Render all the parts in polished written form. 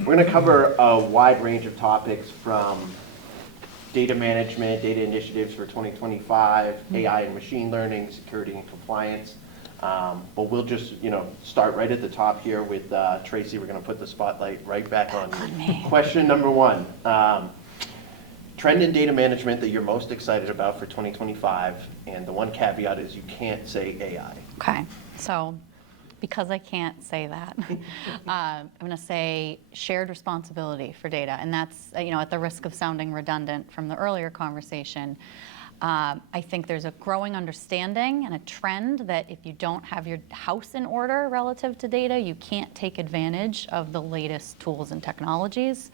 We're going to cover a wide range of topics from data management, data initiatives for 2025, AI and machine learning, security and compliance. But we'll just, start right at the top here with Tracy. We're going to put the spotlight right back on you. Question number one. Trend in data management that you're most excited about for 2025, and the one caveat is you can't say AI. Okay, so because I can't say that, I'm going to say shared responsibility for data, and that's at the risk of sounding redundant from the earlier conversation. I think there's a growing understanding and a trend that if you don't have your house in order relative to data, you can't take advantage of the latest tools and technologies.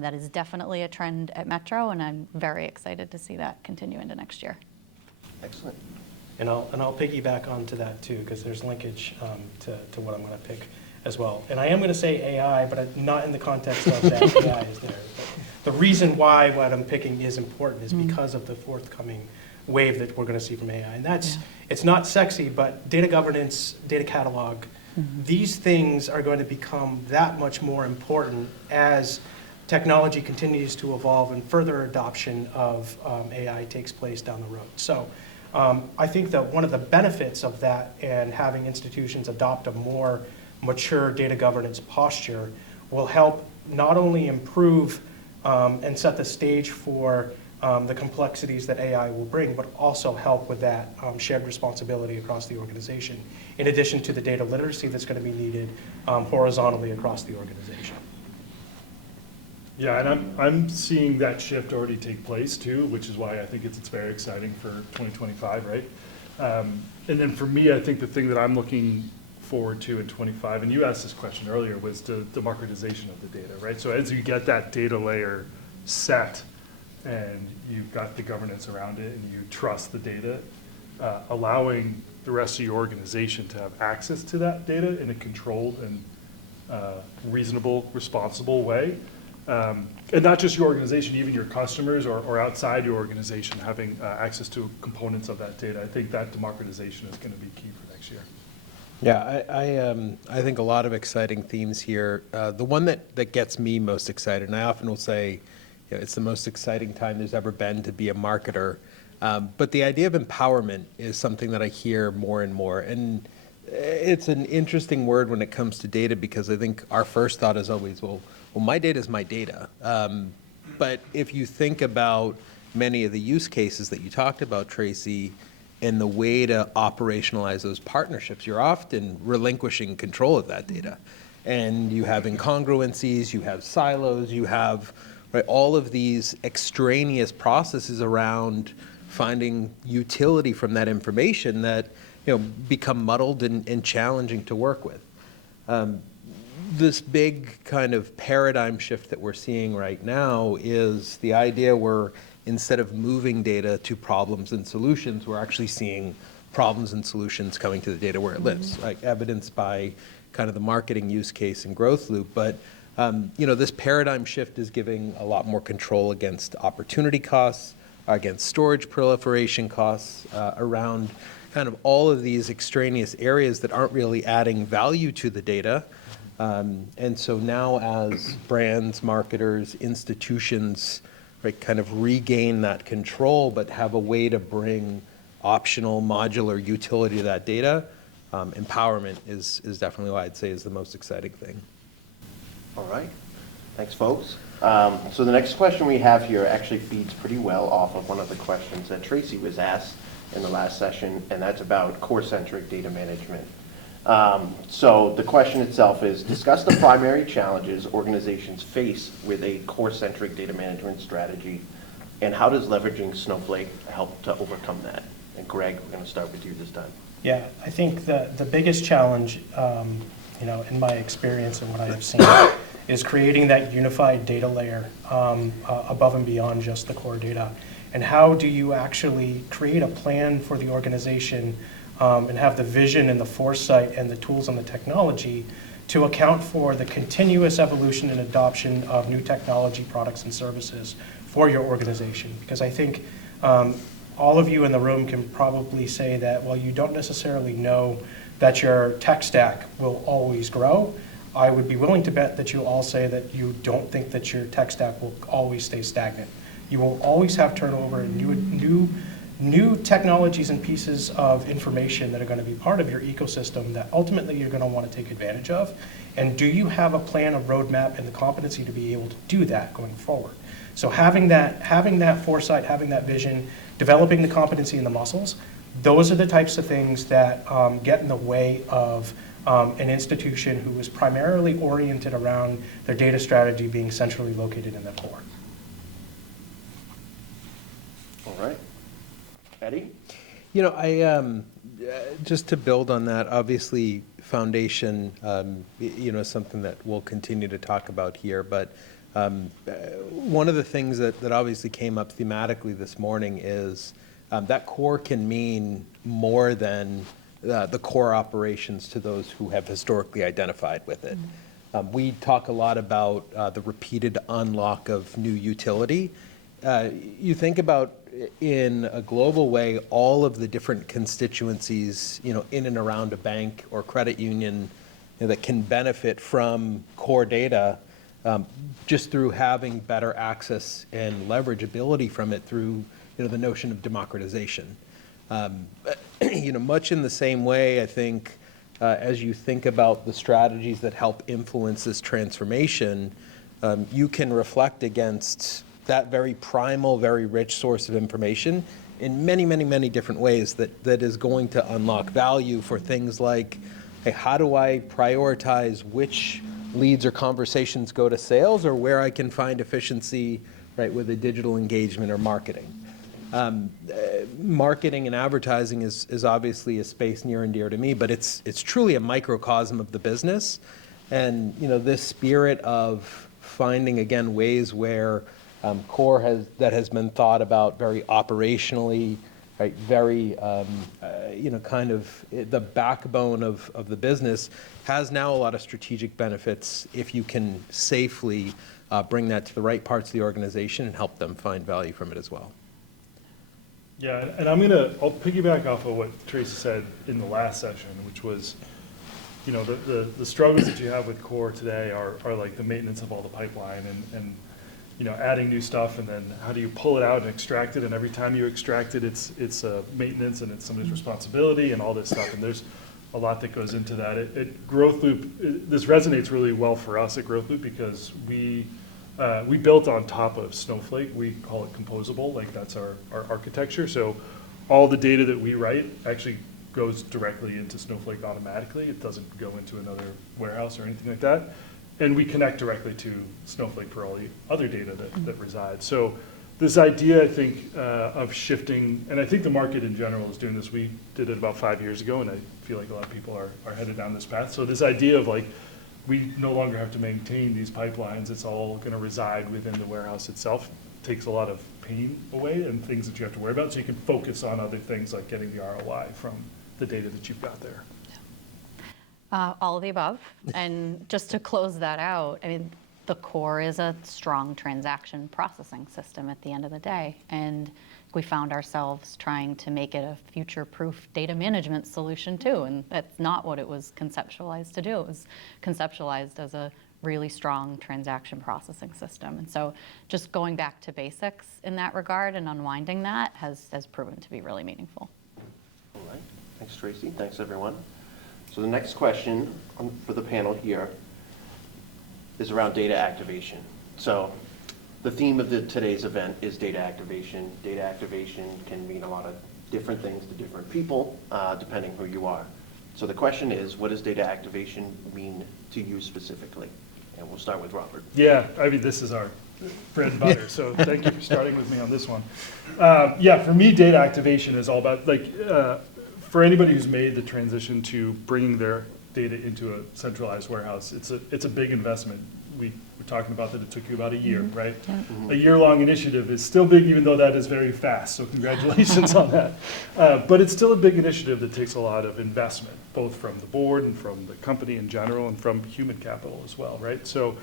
That is definitely a trend at Metro, and I'm very excited to see that continue into next year. Excellent. And I'll piggyback onto that too, because there's linkage to what I'm going to pick as well. And I am going to say AI, but not in the context of that AI is there. But the reason why what I'm picking is important is because of the forthcoming wave that we're going to see from AI. And that's, it's not sexy, but data governance, data catalog, these things are going to become that much more important as technology continues to evolve and further adoption of AI takes place down the road. So I think that one of the benefits of that and having institutions adopt a more mature data governance posture will help not only improve and set the stage for the complexities that AI will bring, but also help with that shared responsibility across the organization, in addition to the data literacy that's going to be needed horizontally across the organization. Yeah, and I'm seeing that shift already take place too, which is why I think it's very exciting for 2025, right? And then for me, I think the thing that I'm looking forward to in 25, and you asked this question earlier, was the democratization of the data, right? So as you get that data layer set and you've got the governance around it and you trust the data, allowing the rest of your organization to have access to that data in a controlled and reasonable, responsible way. And not just your organization, even your customers or outside your organization having access to components of that data. I think that democratization is going to be key for next year. Yeah, I think a lot of exciting themes here. The one that gets me most excited, and I often will say, it's the most exciting time there's ever been to be a marketer. But the idea of empowerment is something that I hear more and more. And it's an interesting word when it comes to data, because I think our first thought is always, well, my data is my data. But if you think about many of the use cases that you talked about, Tracy, and the way to operationalize those partnerships, you're often relinquishing control of that data. And you have incongruencies, you have silos, you have all of these extraneous processes around finding utility from that information that become muddled and challenging to work with. This big kind of paradigm shift that we're seeing right now is the idea where instead of moving data to problems and solutions, we're actually seeing problems and solutions coming to the data where it lives, like evidenced by kind of the marketing use case in GrowthLoop. But this paradigm shift is giving a lot more control against opportunity costs, against storage proliferation costs, around kind of all of these extraneous areas that aren't really adding value to the data. And so now as brands, marketers, institutions, kind of regain that control, but have a way to bring optional modular utility to that data, empowerment is definitely what I'd say is the most exciting thing. All right. Thanks, folks. So the next question we have here actually feeds pretty well off of one of the questions that Tracy was asked in the last session, and that's about core-centric data management. So the question itself is, discuss the primary challenges organizations face with a core-centric data management strategy, and how does leveraging Snowflake help to overcome that? And Greg, we're going to start with you this time. Yeah, I think the biggest challenge, in my experience and what I have seen, is creating that unified data layer above and beyond just the core data. And how do you actually create a plan for the organization and have the vision and the foresight and the tools and the technology to account for the continuous evolution and adoption of new technology products and services for your organization? Because I think all of you in the room can probably say that, well, you don't necessarily know that your tech stack will always grow. I would be willing to bet that you'll all say that you don't think that your tech stack will always stay stagnant. You will always have turnover and new technologies and pieces of information that are going to be part of your ecosystem that ultimately you're going to want to take advantage of. And do you have a plan, a roadmap, and the competency to be able to do that going forward? So having that foresight, having that vision, developing the competency and the muscles, those are the types of things that get in the way of an institution who is primarily oriented around their data strategy being centrally located in the core. All right. Eddie? You know, just to build on that, obviously, foundation, is something that we'll continue to talk about here. But one of the things that obviously came up thematically this morning is that core can mean more than the core operations to those who have historically identified with it. We talk a lot about the repeated unlock of new utility. You think about, in a global way, all of the different constituencies, in and around a bank or credit union that can benefit from core data just through having better access and leverageability from it through, the notion of democratization. Much in the same way, I think, as you think about the strategies that help influence this transformation, you can reflect against that very primal, very rich source of information in many, many, many different ways that is going to unlock value for things like, hey, how do I prioritize which leads or conversations go to sales, or where I can find efficiency, right, with a digital engagement or marketing. Marketing and advertising is obviously a space near and dear to me, but it's truly a microcosm of the business. And this spirit of finding, again, ways where core has been thought about very operationally, right, very kind of the backbone of the business, has now a lot of strategic benefits if you can safely bring that to the right parts of the organization and help them find value from it as well. Yeah, and I'll piggyback off of what Tracy said in the last session, which was, the struggles that you have with core today are like the maintenance of all the pipeline and adding new stuff, and then how do you pull it out and extract it, and every time you extract it, it's maintenance and it's somebody's responsibility and all this stuff, and there's a lot that goes into that. At GrowthLoop, this resonates really well for us at GrowthLoop because we built on top of Snowflake. We call it composable, like that's our architecture. So all the data that we write actually goes directly into Snowflake automatically. It doesn't go into another warehouse or anything like that. And we connect directly to Snowflake for all the other data that resides. So this idea, I think, of shifting, and I think the market in general is doing this. We did it about 5 years ago, and I feel like a lot of people are headed down this path. So this idea of like, we no longer have to maintain these pipelines. It's all going to reside within the warehouse itself. It takes a lot of pain away and things that you have to worry about, so you can focus on other things like getting the ROI from the data that you've got there. All of the above. And just to close that out, I mean, the core is a strong transaction processing system at the end of the day. And we found ourselves trying to make it a future-proof data management solution too. And that's not what it was conceptualized to do. It was conceptualized as a really strong transaction processing system. And so just going back to basics in that regard and unwinding that has proven to be really meaningful. All right. Thanks, Tracy. Thanks, everyone. So the next question for the panel here is around data activation. So the theme of today's event is data activation. Data activation can mean a lot of different things to different people, depending who you are. So the question is, what does data activation mean to you specifically? And we'll start with Robert. Yeah, I mean, this is our bread and butter, so thank you for starting with me on this one. Yeah, for me, data activation is all about, like, for anybody who's made the transition to bringing their data into a centralized warehouse, it's a big investment. We were talking about that it took you about a year, right? Yeah. Mm-hmm. A year-long initiative is still big, even though that is very fast, so congratulations on that. But it's still a big initiative that takes a lot of investment, both from the board and from the company in general and from human capital as well, right? So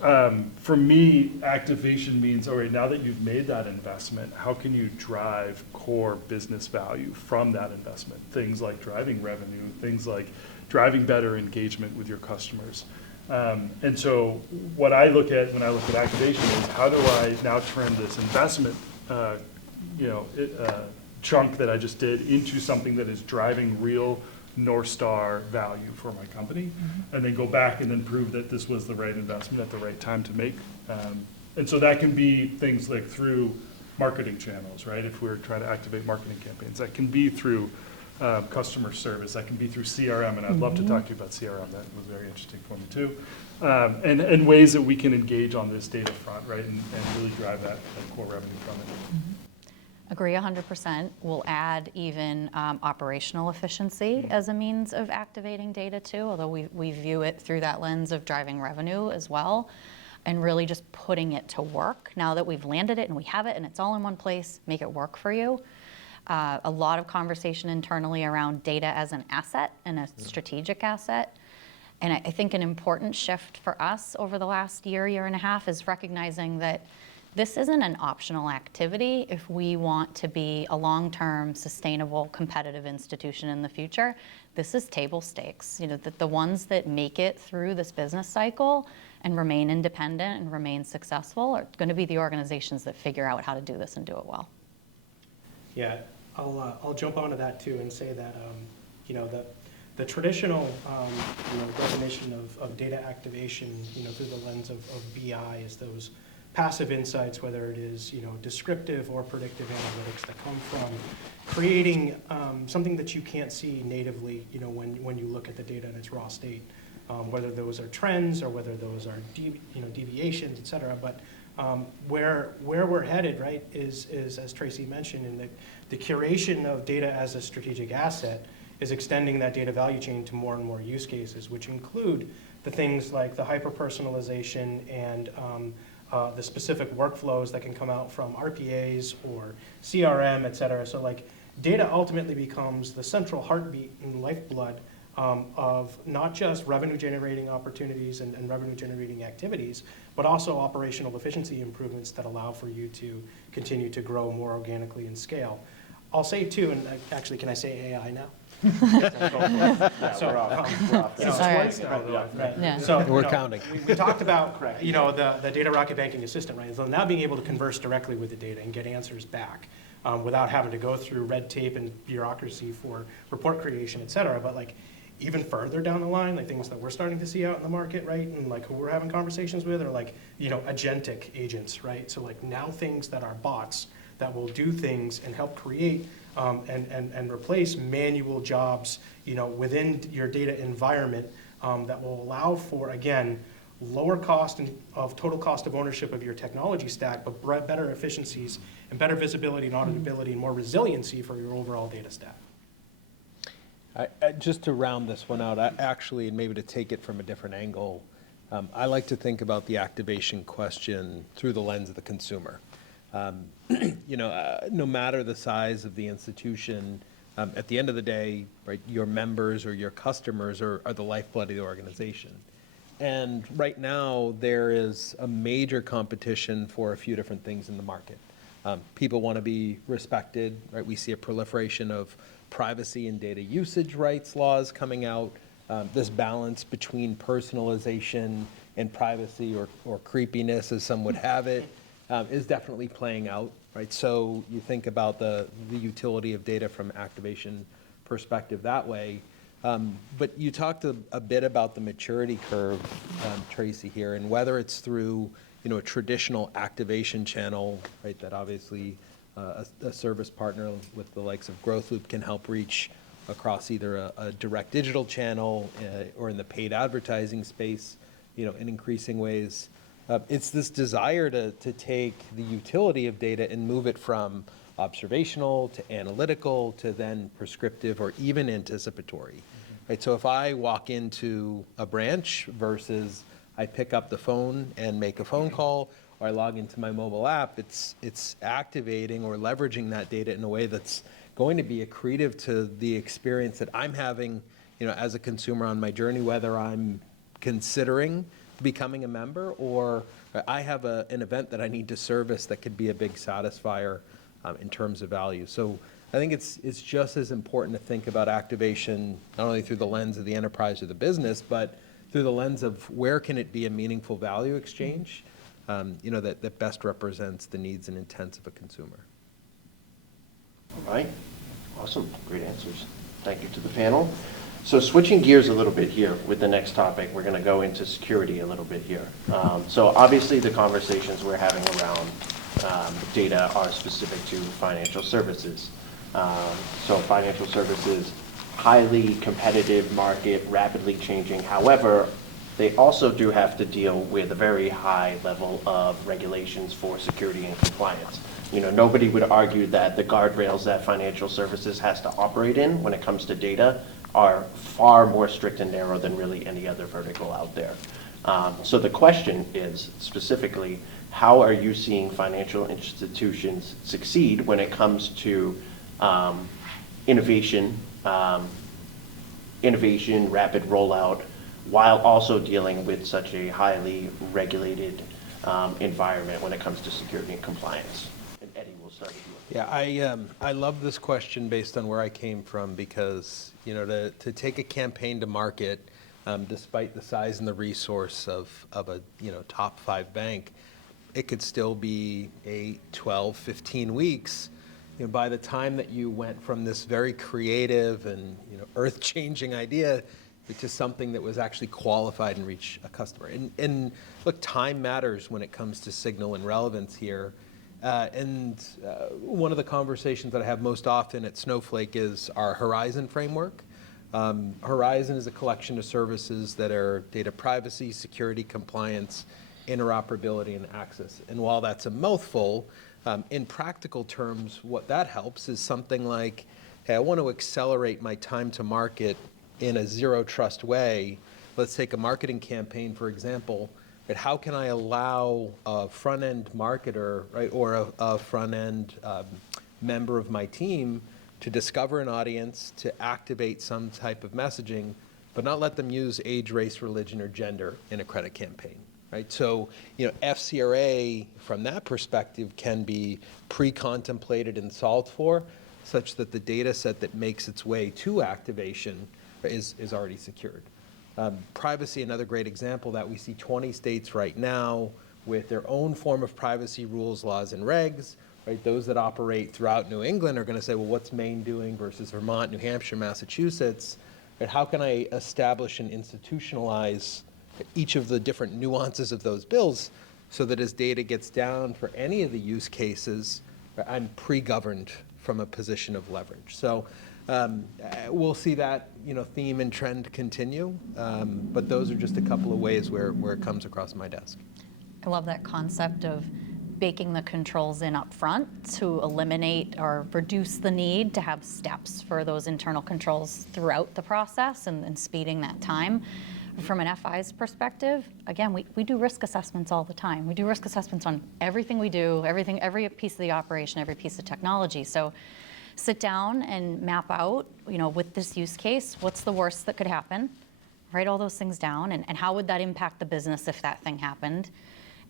for me, activation means, all right, now that you've made that investment, how can you drive core business value from that investment? Things like driving revenue, things like driving better engagement with your customers. And so what I look at when I look at activation is how do I now turn this investment, chunk that I just did into something that is driving real North Star value for my company, and then go back and then prove that this was the right investment at the right time to make. And so that can be things like through marketing channels, right? If we're trying to activate marketing campaigns, that can be through customer service, that can be through CRM, and I'd love to talk to you about CRM. That was very interesting for me too. And ways that we can engage on this data front, right, and really drive that core revenue from it. Agree 100%. We'll add even operational efficiency as a means of activating data too, although we view it through that lens of driving revenue as well, and really just putting it to work. Now that we've landed it and we have it and it's all in one place, make it work for you. A lot of conversation internally around data as an asset and a strategic asset. And I think an important shift for us over the last year and a half is recognizing that this isn't an optional activity if we want to be a long-term, sustainable, competitive institution in the future. This is table stakes. The ones that make it through this business cycle and remain independent and remain successful are going to be the organizations that figure out how to do this and do it well. Yeah, I'll jump onto that too and say that the traditional definition of data activation through the lens of BI is those passive insights, whether it is descriptive or predictive analytics that come from creating something that you can't see natively when you look at the data in its raw state, whether those are trends or whether those are deviations, et cetera. But where we're headed, right, is as Tracy mentioned, in the curation of data as a strategic asset is extending that data value chain to more and more use cases, which include the things like the hyper-personalization and the specific workflows that can come out from RPAs or CRM, et cetera. So like data ultimately becomes the central heartbeat and lifeblood of not just revenue generating opportunities and revenue generating activities, but also operational efficiency improvements that allow for you to continue to grow more organically and scale. I'll say too, and actually, can I say AI now? So we're off. It's All right. twice now, though. Right. Yeah. So, We're counting. We talked about, Correct. the data rocket banking assistant, right? So now being able to converse directly with the data and get answers back without having to go through red tape and bureaucracy for report creation, et cetera. But like even further down the line, like things that we're starting to see out in the market, right? And like who we're having conversations with are like, agentic agents, right? So like now things that are bots that will do things and help create and replace manual jobs, within your data environment that will allow for, again, lower cost of total cost of ownership of your technology stack, but better efficiencies and better visibility and auditability and more resiliency for your overall data stack. Just to round this one out, actually, and maybe to take it from a different angle, I like to think about the activation question through the lens of the consumer. No matter the size of the institution, at the end of the day, right, your members or your customers are the lifeblood of the organization. And right now, there is a major competition for a few different things in the market. People want to be respected, right? We see a proliferation of privacy and data usage rights laws coming out. This balance between personalization and privacy or creepiness, as some would have it, is definitely playing out, right? So you think about the utility of data from activation perspective that way. But you talked a bit about the maturity curve, Tracy, here, and whether it's through a traditional activation channel, right, that obviously a service partner with the likes of GrowthLoop can help reach across either a direct digital channel or in the paid advertising space, in increasing ways. It's this desire to take the utility of data and move it from observational to analytical to then prescriptive or even anticipatory. Right? So if I walk into a branch versus I pick up the phone and make a phone call, or I log into my mobile app, it's activating or leveraging that data in a way that's going to be accretive to the experience that I'm having, as a consumer on my journey, whether I'm considering becoming a member or I have an event that I need to service that could be a big satisfier in terms of value. So I think it's just as important to think about activation not only through the lens of the enterprise or the business, but through the lens of where can it be a meaningful value exchange, that best represents the needs and intents of a consumer. All right, awesome, great answers. Thank you to the panel. So switching gears a little bit here with the next topic, we're going to go into security a little bit here. So obviously the conversations we're having around data are specific to financial services. So financial services, highly competitive market, rapidly changing. However, they also do have to deal with a very high level of regulations for security and compliance. Nobody would argue that the guardrails that financial services has to operate in when it comes to data are far more strict and narrow than really any other vertical out there. So the question is specifically, how are you seeing financial institutions succeed when it comes to innovation, rapid rollout, while also dealing with such a highly regulated environment when it comes to security and compliance? And Eddie, we'll start with you. Yeah, I love this question based on where I came from, because to take a campaign to market, despite the size and the resource of a top 5 bank, it could still be 8, 12, 15 weeks. By the time that you went from this very creative and earth-changing idea to something that was actually qualified and reach a customer. And look, time matters when it comes to signal and relevance here. One of the conversations that I have most often at Snowflake is our Horizon framework. Horizon is a collection of services that are data privacy, security, compliance, interoperability, and access. And while that's a mouthful, in practical terms, what that helps is something like, hey, I want to accelerate my time to market in a zero trust way. Let's take a marketing campaign, for example. But how can I allow a front-end marketer, right, or a front-end member of my team to discover an audience, to activate some type of messaging, but not let them use age, race, religion, or gender in a credit campaign, right? So, FCRA, from that perspective, can be pre-contemplated and solved for, such that the data set that makes its way to activation is already secured. Privacy, another great example that we see 20 states right now with their own form of privacy rules, laws, and regs. Right, those that operate throughout New England are going to say, well, what's Maine doing versus Vermont, New Hampshire, Massachusetts? Right, how can I establish and institutionalize each of the different nuances of those bills so that as data gets down for any of the use cases, I'm pre-governed from a position of leverage. So we'll see that theme and trend continue, but those are just a couple of ways where it comes across my desk. I love that concept of baking the controls in up front to eliminate or reduce the need to have steps for those internal controls throughout the process and speeding that time. From an FI's perspective, again, we do risk assessments all the time. We do risk assessments on everything we do, every piece of the operation, every piece of technology. So sit down and map out, with this use case, what's the worst that could happen? Write all those things down, and how would that impact the business if that thing happened?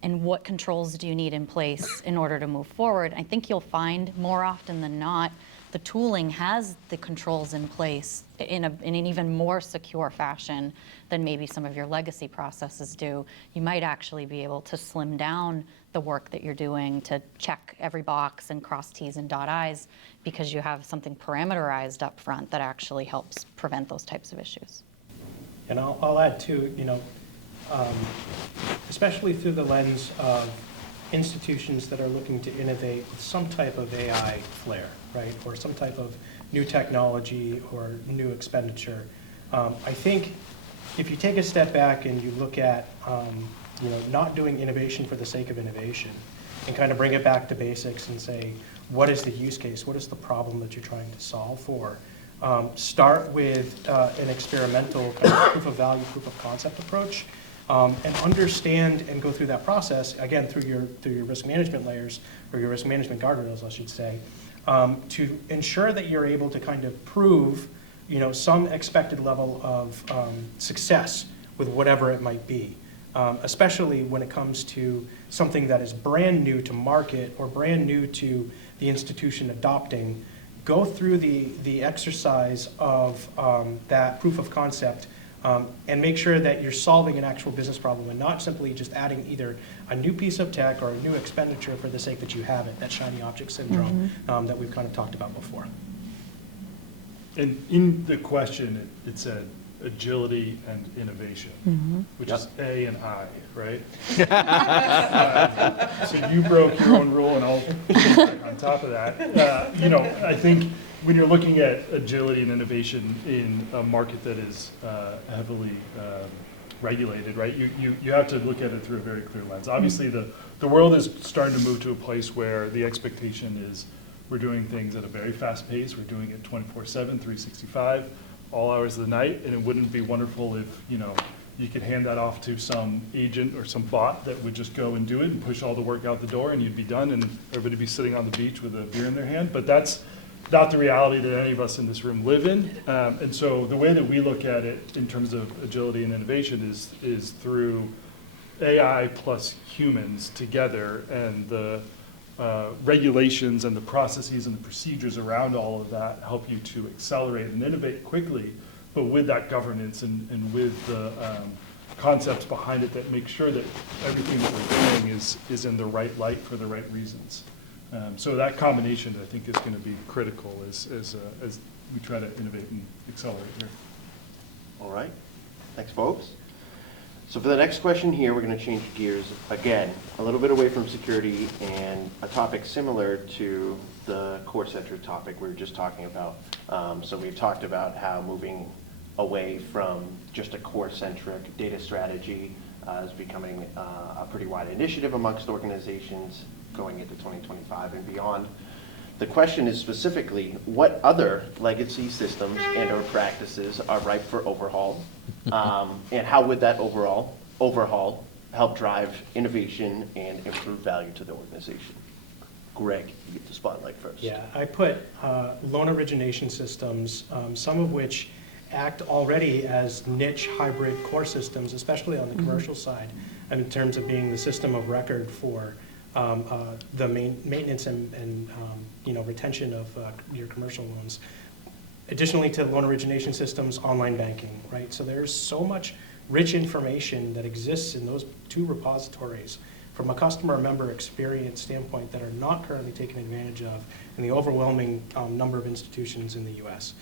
And what controls do you need in place in order to move forward? I think you'll find more often than not, the tooling has the controls in place in an even more secure fashion than maybe some of your legacy processes do. You might actually be able to slim down the work that you're doing to check every box and cross T's and dot I's because you have something parameterized up front that actually helps prevent those types of issues. And I'll add too, especially through the lens of institutions that are looking to innovate with some type of AI flair, right? Or some type of new technology or new expenditure. I think if you take a step back and you look at, not doing innovation for the sake of innovation and kind of bring it back to basics and say, what is the use case? What is the problem that you're trying to solve for? Start with an experimental kind of proof of value, proof of concept approach. And understand and go through that process, again, through your risk management layers, or your risk management guardrails, I should say, to ensure that you're able to kind of prove, some expected level of success with whatever it might be, especially when it comes to something that is brand new to market or brand new to the institution adopting. Go through the exercise of that proof of concept and make sure that you're solving an actual business problem and not simply just adding either a new piece of tech or a new expenditure for the sake that you have it, that shiny object syndrome that we've kind of talked about before. And in the question, it said agility and innovation, which is A and I, right? So you broke your own rule, and I'll back on top of that. You know, I think when you're looking at agility and innovation in a market that is heavily regulated, right, you have to look at it through a very clear lens. Obviously, the world is starting to move to a place where the expectation is we're doing things at a very fast pace. We're doing it 24/7, 365, all hours of the night, and it wouldn't be wonderful if, you know, you could hand that off to some agent or some bot that would just go and do it and push all the work out the door, and you'd be done, and everybody be sitting on the beach with a beer in their hand. But that's not the reality that any of us in this room live in. And so the way that we look at it in terms of agility and innovation is through AI plus humans together, and the regulations and the processes and the procedures around all of that help you to accelerate and innovate quickly, but with that governance and with the concepts behind it that make sure that everything that we're doing is in the right light for the right reasons. So that combination, I think, is going to be critical as we try to innovate and accelerate here. All right, thanks, folks. So for the next question here, we're going to change gears again, a little bit away from security and a topic similar to the core-centric topic we were just talking about. So we've talked about how moving away from just a core-centric data strategy is becoming a pretty wide initiative amongst organizations going into 2025 and beyond. The question is specifically, what other legacy systems and or practices are ripe for overhaul? And how would that overhaul help drive innovation and improve value to the organization? Greg, you get the spotlight first. Yeah, I put loan origination systems, some of which act already as niche hybrid core systems, especially on the commercial side, and in terms of being the system of record for the maintenance and retention of your commercial loans. Additionally to loan origination systems, online banking, right? So there's so much rich information that exists in those two repositories from a customer member experience standpoint that are not currently taken advantage of in the overwhelming number of institutions in the US.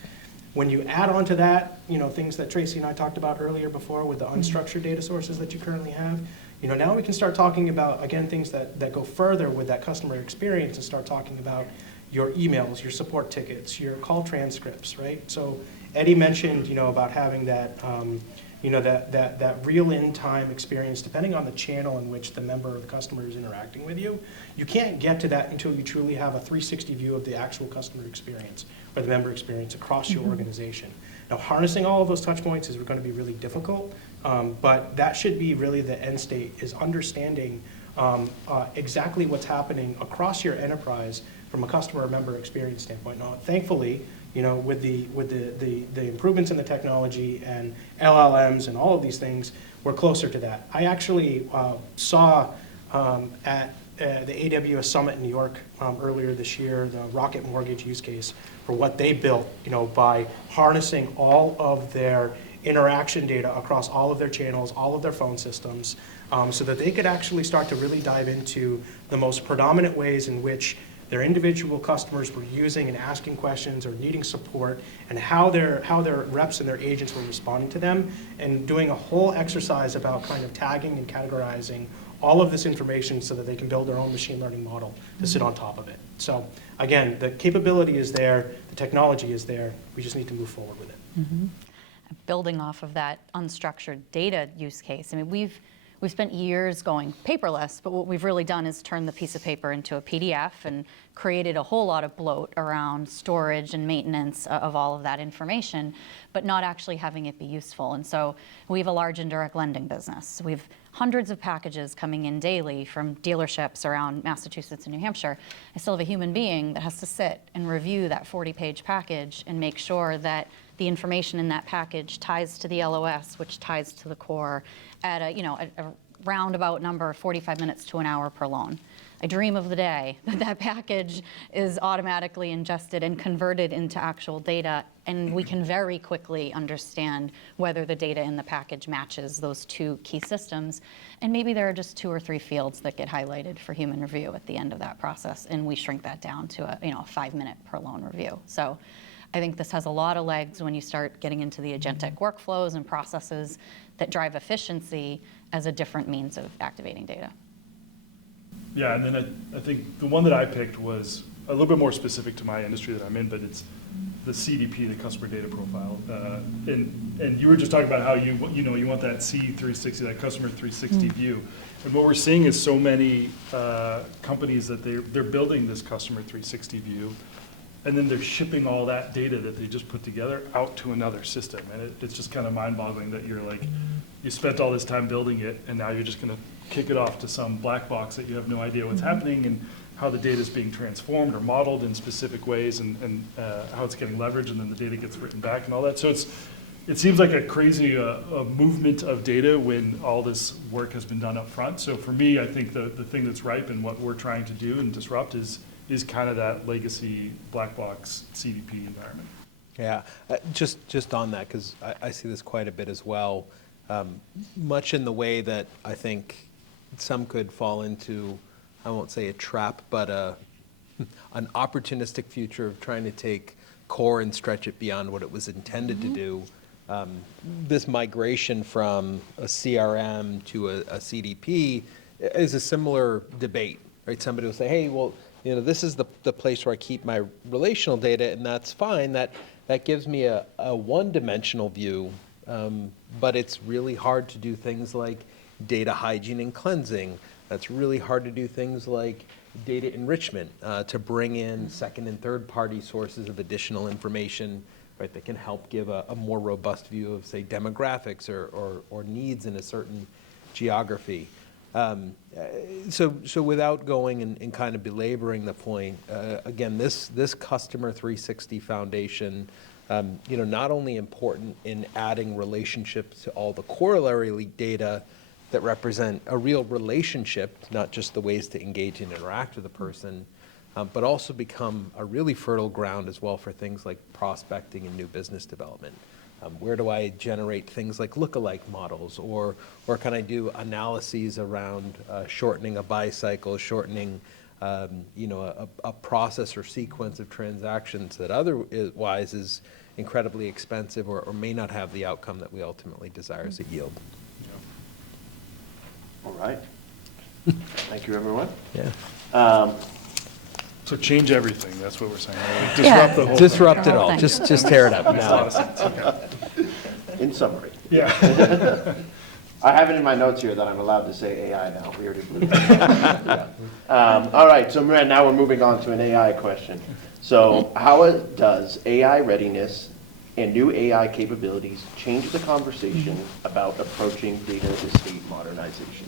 When you add on to that, things that Tracy and I talked about earlier before with the unstructured data sources that you currently have, now we can start talking about, again, things that go further with that customer experience and start talking about your emails, your support tickets, your call transcripts, right? So Eddie mentioned, about having that, that real in-time experience, depending on the channel in which the member or the customer is interacting with you. You can't get to that until you truly have a 360 view of the actual customer experience or the member experience across your organization. Now, harnessing all of those touch points is going to be really difficult, but that should be really the end state, is understanding exactly what's happening across your enterprise from a customer or member experience standpoint. Now, thankfully, with the improvements in the technology and LLMs and all of these things, we're closer to that. I actually saw at the AWS Summit in New York earlier this year the Rocket Mortgage use case for what they built, by harnessing all of their interaction data across all of their channels, all of their phone systems, so that they could actually start to really dive into the most predominant ways in which their individual customers were using and asking questions or needing support, and how their reps and their agents were responding to them, and doing a whole exercise about kind of tagging and categorizing all of this information so that they can build their own machine learning model to sit on top of it. So again, the capability is there, the technology is there, we just need to move forward with it. Building off of that unstructured data use case, I mean, we've spent years going paperless, but what we've really done is turn the piece of paper into a PDF and created a whole lot of bloat around storage and maintenance of all of that information, but not actually having it be useful. And so we have a large indirect lending business. We have hundreds of packages coming in daily from dealerships around Massachusetts and New Hampshire. I still have a human being that has to sit and review that 40-page package and make sure that the information in that package ties to the LOS, which ties to the core at a roundabout number of 45 minutes to an hour per loan. I dream of the day that that package is automatically ingested and converted into actual data, and we can very quickly understand whether the data in the package matches those two key systems. And maybe there are just 2 or 3 fields that get highlighted for human review at the end of that process, and we shrink that down to a 5-minute per loan review. So I think this has a lot of legs when you start getting into the agentic workflows and processes that drive efficiency as a different means of activating data. Yeah, and then I think the one that I picked was a little bit more specific to my industry that I'm in, but it's the CDP, the customer data profile. And you were just talking about how you want that C360, that customer 360 view. And what we're seeing is so many companies that they're building this customer 360 view, and then they're shipping all that data that they just put together out to another system. And it's just kind of mind-boggling that you're like, you spent all this time building it, and now you're just going to kick it off to some black box that you have no idea what's happening and how the data is being transformed or modeled in specific ways, and how it's getting leveraged, and then the data gets written back and all that. So it seems like a crazy a movement of data when all this work has been done up front. So for me, I think the thing that's ripe and what we're trying to do and disrupt is kind of that legacy black box CDP environment. Yeah, just on that, because I see this quite a bit as well, much in the way that I think some could fall into, I won't say a trap, but an opportunistic future of trying to take core and stretch it beyond what it was intended to do. This migration from a CRM to a CDP is a similar debate, right? Somebody will say, hey, well, this is the place where I keep my relational data, and that's fine. That gives me a one-dimensional view, but it's really hard to do things like data hygiene and cleansing. That's really hard to do things like data enrichment, to bring in second and third party sources of additional information, right, that can help give a more robust view of, say, demographics or needs in a certain geography. So without going and kind of belaboring the point, again, this customer 360 foundation, not only important in adding relationships to all the corollary data that represent a real relationship, not just the ways to engage and interact with a person, but also become a really fertile ground as well for things like prospecting and new business development. Where do I generate things like lookalike models, or can I do analyses around shortening a buy cycle, shortening a process or sequence of transactions that otherwise is incredibly expensive or may not have the outcome that we ultimately desire as a yield. All right. Thank you, everyone. Yeah. So change everything, that's what we're saying. Right? Yeah. Disrupt the whole Disrupt it The whole all. thing. Just tear it up Makes a lot of now. sense. Okay. In summary, Yeah. I have it in my notes here that I'm allowed to say AI now. We already blew it. Yeah. All right, so now we're moving on to an AI question. So how does AI readiness and new AI capabilities change the conversation about approaching data estate modernization?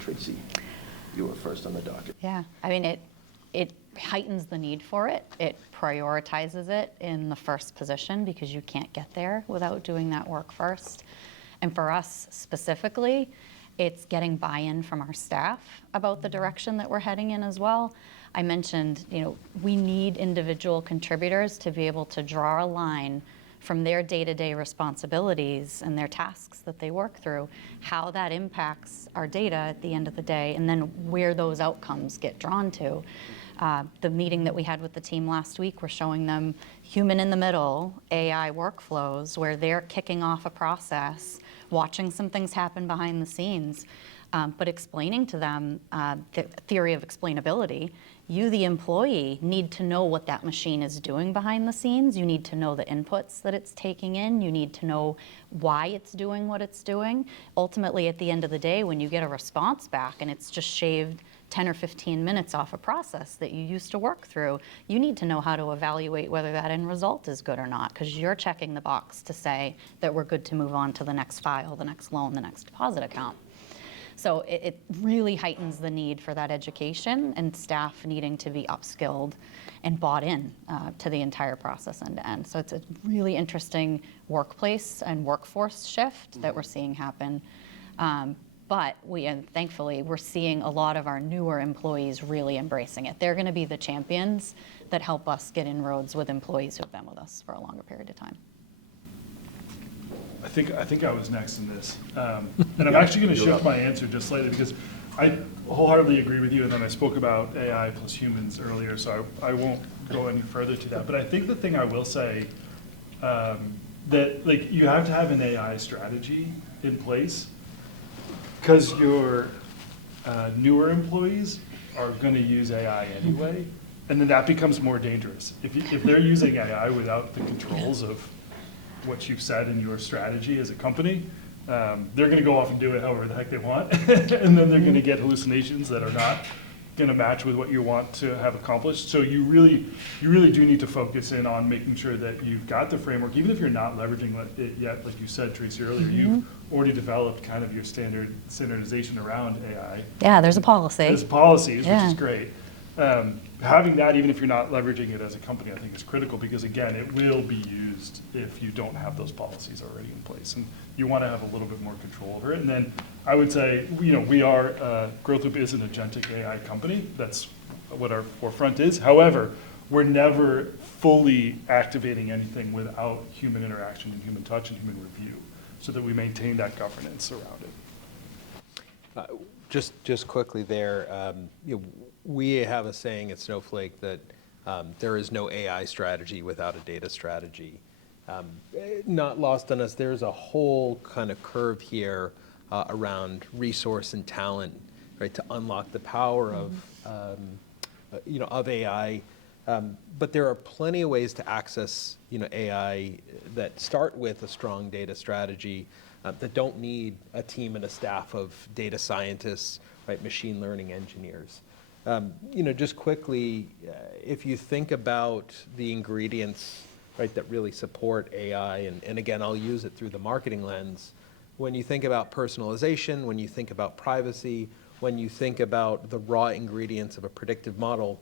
Tracy, you were first on the docket. Yeah, I mean, it heightens the need for it. It prioritizes it in the first position because you can't get there without doing that work first. And for us specifically, it's getting buy-in from our staff about the direction that we're heading in as well. I mentioned, we need individual contributors to be able to draw a line from their day-to-day responsibilities and their tasks that they work through, how that impacts our data at the end of the day, and then where those outcomes get drawn to. The meeting that we had with the team last week, we're showing them human in the middle AI workflows where they're kicking off a process, watching some things happen behind the scenes, but explaining to them the theory of explainability. You, the employee, need to know what that machine is doing behind the scenes. You need to know the inputs that it's taking in. You need to know why it's doing what it's doing. Ultimately, at the end of the day, when you get a response back and it's just shaved 10 or 15 minutes off a process that you used to work through, you need to know how to evaluate whether that end result is good or not, because you're checking the box to say that we're good to move on to the next file, the next loan, the next deposit account. So it really heightens the need for that education and staff needing to be upskilled and bought in to the entire process end to end. So it's a really interesting workplace and workforce shift that we're seeing happen. But and thankfully, we're seeing a lot of our newer employees really embracing it. They're going to be the champions that help us get inroads with employees who have been with us for a longer period of time. I think I was next in this. And I'm actually going to shift my answer just slightly because I wholeheartedly agree with you, and then I spoke about AI plus humans earlier, so I won't go any further to that. But I think the thing I will say, that like you have to have an AI strategy in place because your newer employees are going to use AI anyway, and then that becomes more dangerous. If they're using AI without the controls of what you've said in your strategy as a company, they're going to go off and do it however the heck they want, and then they're going to get hallucinations that are not going to match with what you want to have accomplished. So you really do need to focus in on making sure that you've got the framework, even if you're not leveraging it yet, like you said, Tracy, earlier, you've already developed kind of your standardization around AI. Yeah, there's a policy. There's policies, Yeah. which is great. Having that, even if you're not leveraging it as a company, I think is critical because, again, it will be used if you don't have those policies already in place. And you want to have a little bit more control over it. And then I would say, we are, GrowthLoop is an agentic AI company. That's what our forefront is. However, we're never fully activating anything without human interaction and human touch and human review so that we maintain that governance around it. Just quickly there, we have a saying at Snowflake that there is no AI strategy without a data strategy. Not lost on us, there's a whole kind of curve here around resource and talent, right, to unlock the power of AI. But there are plenty of ways to access, AI that start with a strong data strategy that don't need a team and a staff of data scientists, right, machine learning engineers. Just quickly, if you think about the ingredients, right, that really support AI, and again, I'll use it through the marketing lens. When you think about personalization, when you think about privacy, when you think about the raw ingredients of a predictive model,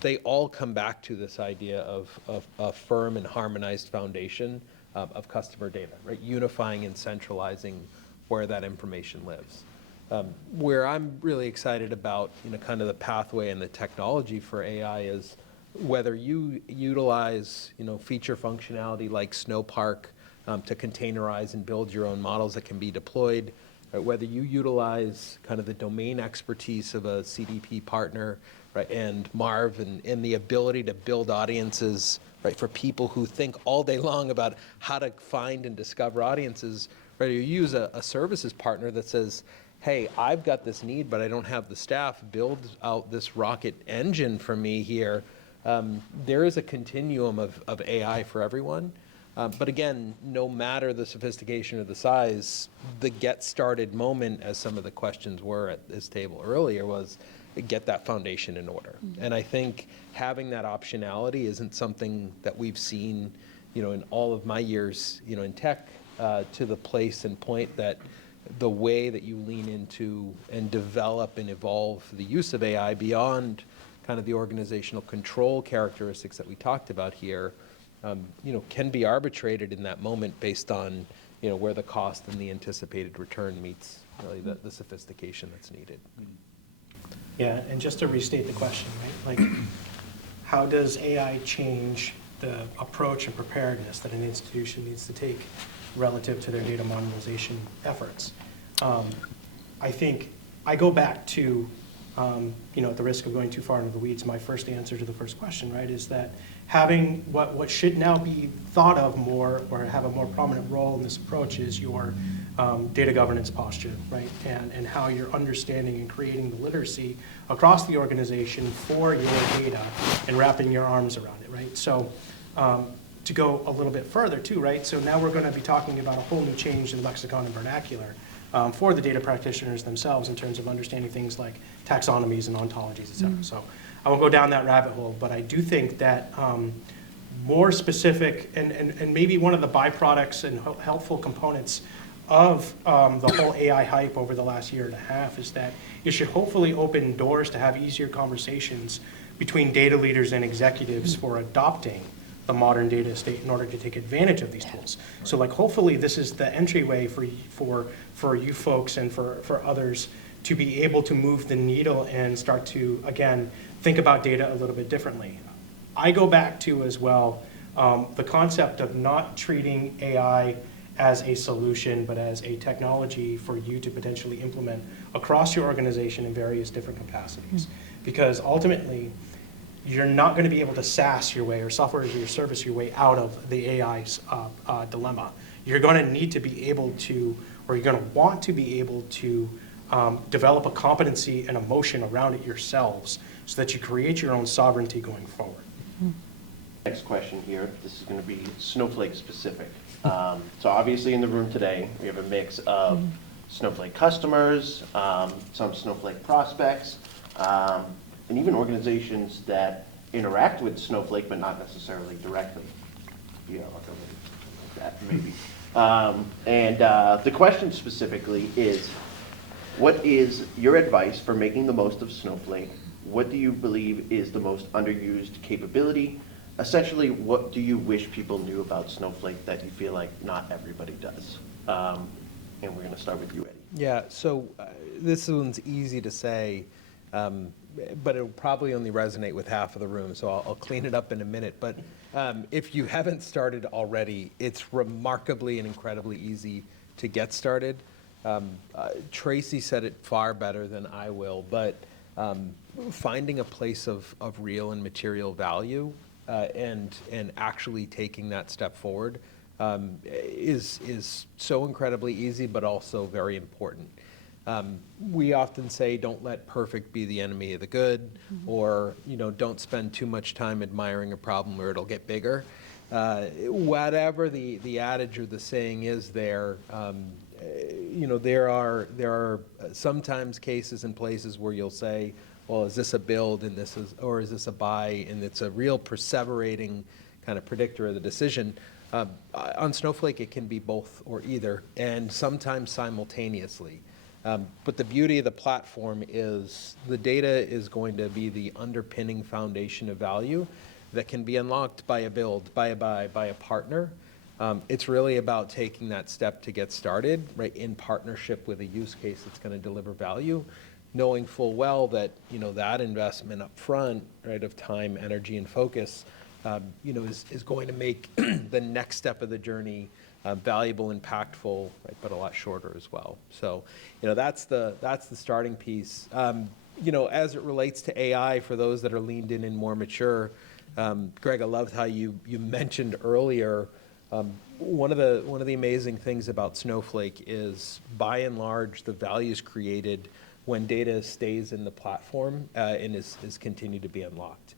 they all come back to this idea of a firm and harmonized foundation of customer data, right? Unifying and centralizing where that information lives. Where I'm really excited about, kind of the pathway and the technology for AI is whether you utilize, feature functionality like Snowpark to containerize and build your own models that can be deployed, right? Whether you utilize kind of the domain expertise of a CDP partner, right, and Marv and the ability to build audiences, right, for people who think all day long about how to find and discover audiences, right? You use a services partner that says, hey, I've got this need, but I don't have the staff, build out this rocket engine for me here. There is a continuum of AI for everyone. But again, no matter the sophistication or the size, the get started moment, as some of the questions were at this table earlier, was get that foundation in order. Mm-hmm. And I think having that optionality isn't something that we've seen, in all of my years, in tech, to the place and point that the way that you lean into and develop and evolve the use of AI beyond kind of the organizational control characteristics that we talked about here, can be arbitrated in that moment based on, where the cost and the anticipated return meets really the sophistication that's needed. Yeah, and just to restate the question, right? Like, how does AI change the approach and preparedness that an institution needs to take relative to their data modernization efforts? I think I go back to, at the risk of going too far into the weeds, my first answer to the first question, right, is that having what should now be thought of more or have a more prominent role in this approach is your data governance posture, right, and how you're understanding and creating the literacy across the organization for your data and wrapping your arms around it, right? So to go a little bit further too, right, so now we're going to be talking about a whole new change in lexicon and vernacular for the data practitioners themselves in terms of understanding things like taxonomies and ontologies, et cetera. So I won't go down that rabbit hole, but I do think that more specific and maybe one of the byproducts and helpful components of the whole AI hype over the last year and a half is that it should hopefully open doors to have easier conversations between data leaders and executives for adopting the modern data estate in order to take advantage of these tools. So like hopefully this is the entryway for you folks and for others to be able to move the needle and start to, again, think about data a little bit differently. I go back to as well the concept of not treating AI as a solution, but as a technology for you to potentially implement across your organization in various different capacities. Because ultimately, you're not going to be able to SaaS your way or software as a service your way out of the AI's dilemma. You're going to need to be able to, or you're going to want to be able to develop a competency and emotion around it yourselves so that you create your own sovereignty going forward. Next question here, this is going to be Snowflake specific. So obviously in the room today, we have a mix of Snowflake customers, some Snowflake prospects, and even organizations that interact with Snowflake but not necessarily directly. Yeah, like that maybe. The question specifically is, what is your advice for making the most of Snowflake? What do you believe is the most underused capability? Essentially, what do you wish people knew about Snowflake that you feel like not everybody does? And we're going to start with you, Eddie. Yeah, so this one's easy to say, but it'll probably only resonate with half of the room, so I'll clean it up in a minute. But if you haven't started already, it's remarkably and incredibly easy to get started. Tracy said it far better than I will, but finding a place of real and material value and actually taking that step forward is so incredibly easy, but also very important. We often say, don't let perfect be the enemy of the good, or don't spend too much time admiring a problem or it'll get bigger. Whatever the adage or the saying is there, there are sometimes cases and places where you'll say, well, is this a build and or is this a buy? And it's a real perseverating kind of predictor of the decision. On Snowflake, it can be both or either, and sometimes simultaneously. But the beauty of the platform is the data is going to be the underpinning foundation of value that can be unlocked by a build, by a buy, by a partner. It's really about taking that step to get started, right, in partnership with a use case that's going to deliver value, knowing full well that that investment up front, right, of time, energy, and focus, is going to make the next step of the journey valuable, impactful, right, but a lot shorter as well. So, that's the starting piece. As it relates to AI, for those that are leaned in and more mature, Greg, I loved how you mentioned earlier. One of the amazing things about Snowflake is, by and large, the value is created when data stays in the platform and is continued to be unlocked.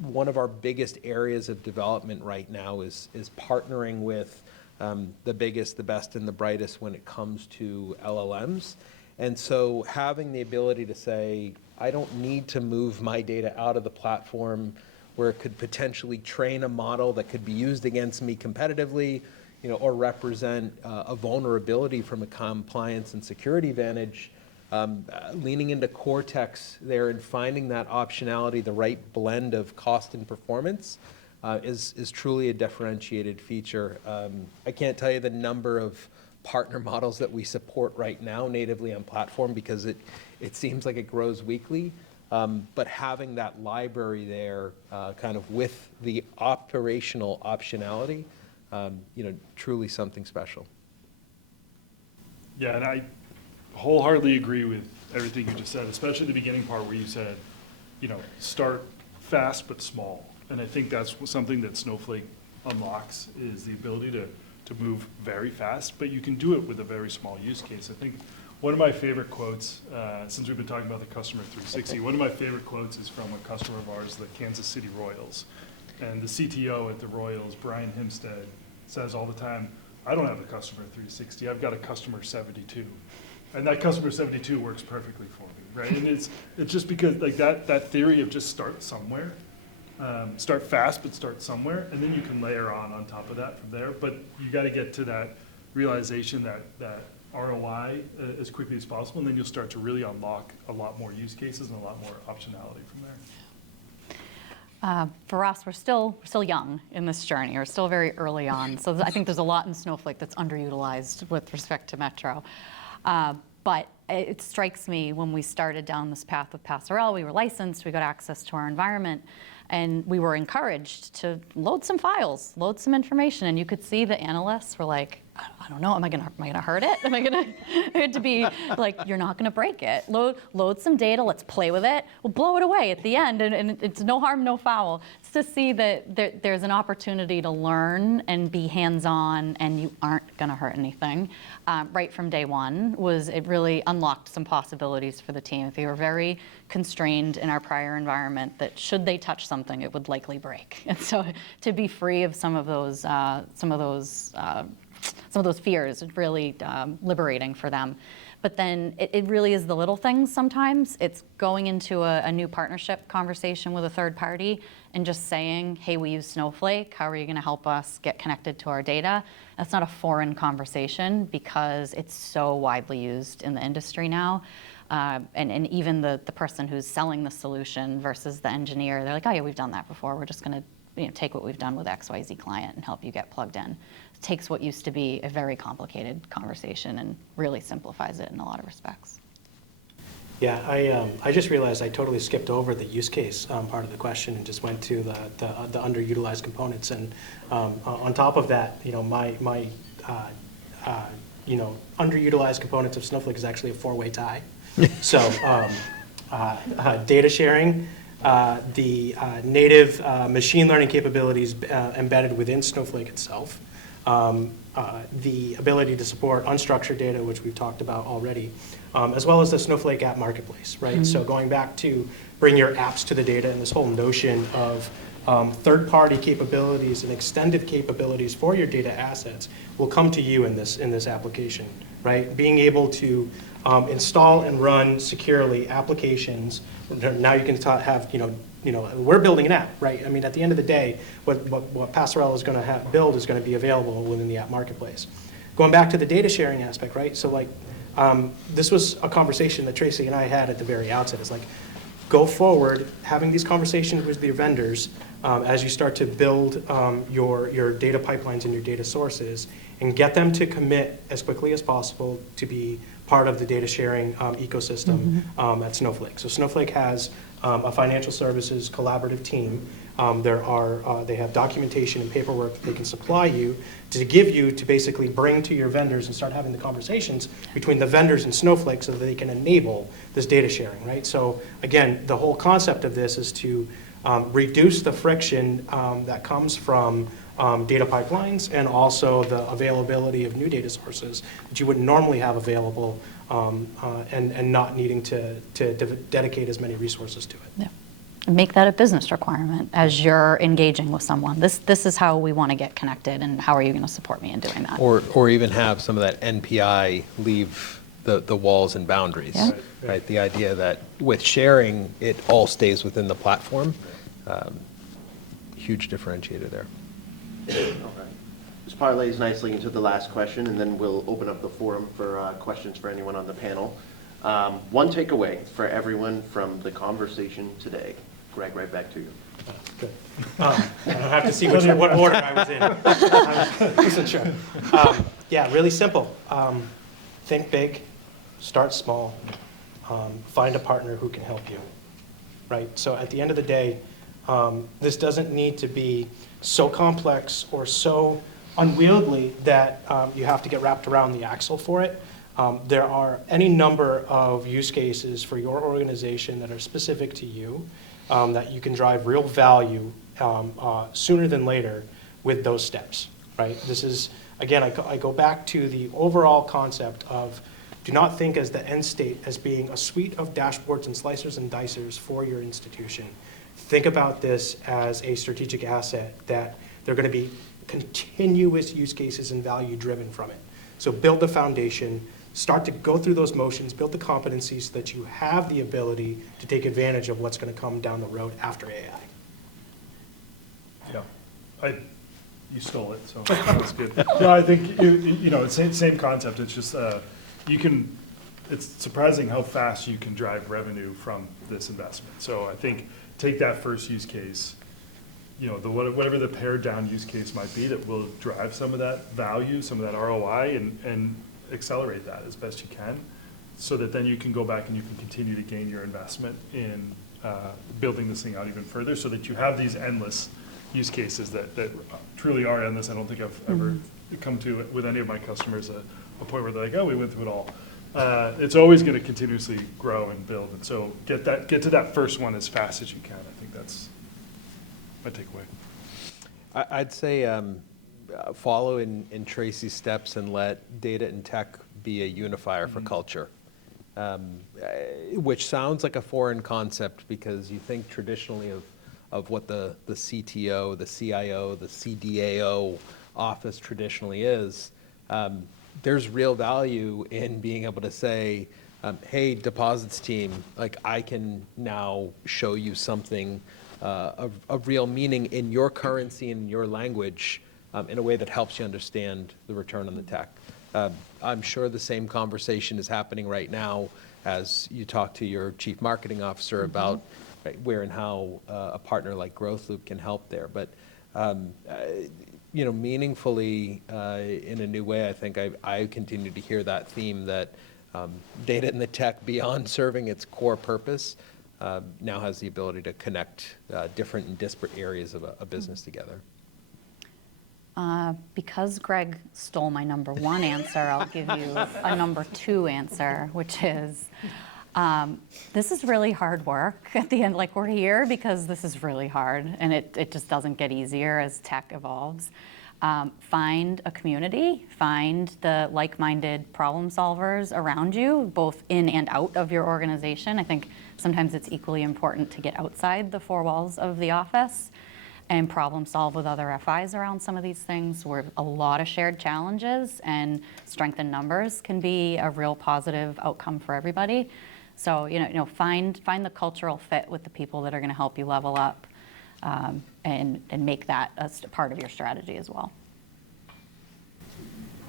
One of our biggest areas of development right now is partnering with the biggest, the best, and the brightest when it comes to LLMs. And so having the ability to say, I don't need to move my data out of the platform where it could potentially train a model that could be used against me competitively, or represent a vulnerability from a compliance and security vantage. Leaning into Cortex there and finding that optionality, the right blend of cost and performance, is truly a differentiated feature. I can't tell you the number of partner models that we support right now natively on platform, because it seems like it grows weekly. But having that library there, kind of with the operational optionality, truly something special. Yeah, and I wholeheartedly agree with everything you just said, especially the beginning part where you said, start fast but small. And I think that's something that Snowflake unlocks, is the ability to move very fast, but you can do it with a very small use case. I think one of my favorite quotes, since we've been talking about the Customer 360, one of my favorite quotes is from a customer of ours, the Kansas City Royals. And the CTO at the Royals, Brian Himstead, says all the time, I don't have a Customer 360, I've got a Customer 72. And that Customer 72 works perfectly for me, right? And it's just because like that theory of just start somewhere, start fast, but start somewhere, and then you can layer on top of that from there. But you got to get to that realization that ROI as quickly as possible, and then you'll start to really unlock a lot more use cases and a lot more optionality from there. For us, we're still young in this journey. We're still very early on. So I think there's a lot in Snowflake that's underutilized with respect to Metro. But it strikes me when we started down this path with Passerelle, we were licensed, we got access to our environment, and we were encouraged to load some files, load some information. And you could see the analysts were like, I don't know, am I gonna hurt it? Am I gonna, it to be like, you're not gonna break it. Load some data, let's play with it. We'll blow it away at the end, and it's no harm, no foul. It's to see that there's an opportunity to learn and be hands-on, and you aren't gonna hurt anything. Right from day one, it really unlocked some possibilities for the team. They were very constrained in our prior environment that should they touch something, it would likely break. And so to be free of some of those fears is really liberating for them. But then it really is the little things sometimes. It's going into a new partnership conversation with a third party and just saying, hey, we use Snowflake. How are you going to help us get connected to our data? That's not a foreign conversation because it's so widely used in the industry now. And even the person who's selling the solution versus the engineer, they're like, oh yeah, we've done that before. We're just going to take what we've done with XYZ client and help you get plugged in. It takes what used to be a very complicated conversation and really simplifies it in a lot of respects. Yeah, I just realized I totally skipped over the use case part of the question and just went to the underutilized components. And on top of that, my underutilized components of Snowflake is actually a four-way tie. So data sharing, the native machine learning capabilities embedded within Snowflake itself, the ability to support unstructured data, which we've talked about already, as well as the Snowflake app marketplace, right? Mm-hmm. So going back to bring your apps to the data and this whole notion of third-party capabilities and extended capabilities for your data assets will come to you in this application, right? Being able to install and run securely applications. Now you can have, we're building an app, right? I mean, at the end of the day, what Passerelle is going to build is going to be available within the app marketplace. Going back to the data sharing aspect, right? So like, this was a conversation that Tracy and I had at the very outset. It's like, go forward, having these conversations with your vendors as you start to build your data pipelines and your data sources, and get them to commit as quickly as possible to be part of the data sharing ecosystem at Snowflake. So Snowflake has a financial services collaborative team. They have documentation and paperwork that they can supply you to give you to basically bring to your vendors and start having the conversations between the vendors and Snowflake so that they can enable this data sharing, right? So again, the whole concept of this is to reduce the friction that comes from data pipelines and also the availability of new data sources that you wouldn't normally have available and not needing to dedicate as many resources to it. Yeah. Make that a business requirement as you're engaging with someone. This is how we want to get connected, and how are you going to support me in doing that? Or even have some of that NPI leave the walls and boundaries, Yeah. right? The idea that with sharing, it all stays within the platform. Huge differentiator there. All right. This parlays nicely into the last question, and then we'll open up the forum for questions for anyone on the panel. One takeaway for everyone from the conversation today. Greg, right back to you. Good. I don't have to see what order I was in. I wasn't sure. Yeah, really simple. Think big, start small, find a partner who can help you, right? So at the end of the day, this doesn't need to be so complex or so unwieldy that you have to get wrapped around the axle for it. There are any number of use cases for your organization that are specific to you that you can drive real value sooner than later with those steps, right? This is, again, I go back to the overall concept of do not think as the end state as being a suite of dashboards and slicers and dicers for your institution. Think about this as a strategic asset that they're going to be continuous use cases and value driven from it. So build the foundation, start to go through those motions, build the competencies so that you have the ability to take advantage of what's going to come down the road after AI. Yeah, you stole it, so that was good. Yeah, I think, it's same concept. It's just, it's surprising how fast you can drive revenue from this investment. So I think take that first use case, whatever the pared down use case might be that will drive some of that value, some of that ROI, and accelerate that as best you can, so that then you can go back and you can continue to gain your investment in building this thing out even further, so that you have these endless use cases that truly are endless. I don't think I've ever come to, with any of my customers, a point where they're like, oh, we went through it all. It's always going to continuously grow and build, and so get to that first one as fast as you can. I think that's my takeaway. I'd say follow in Tracy's steps and let data and tech be a unifier for culture, which sounds like a foreign concept because you think traditionally of what the CTO, the CIO, the CDAO office traditionally is. There's real value in being able to say, hey, deposits team, like I can now show you something of real meaning in your currency and your language in a way that helps you understand the return on the tech. I'm sure the same conversation is happening right now as you talk to your chief marketing officer about where and how a partner like GrowthLoop can help there. But meaningfully in a new way, I think I continue to hear that theme that data and the tech, beyond serving its core purpose, now has the ability to connect different and disparate areas of a business together. Because Greg stole my number one answer, I'll give you a number two answer, which is this is really hard work at the end. Like, we're here because this is really hard, and it just doesn't get easier as tech evolves. Find a community, find the like-minded problem solvers around you, both in and out of your organization. I think sometimes it's equally important to get outside the four walls of the office and problem solve with other FIs around some of these things, where a lot of shared challenges and strength in numbers can be a real positive outcome for everybody. So find the cultural fit with the people that are going to help you level up, and make that a part of your strategy as well.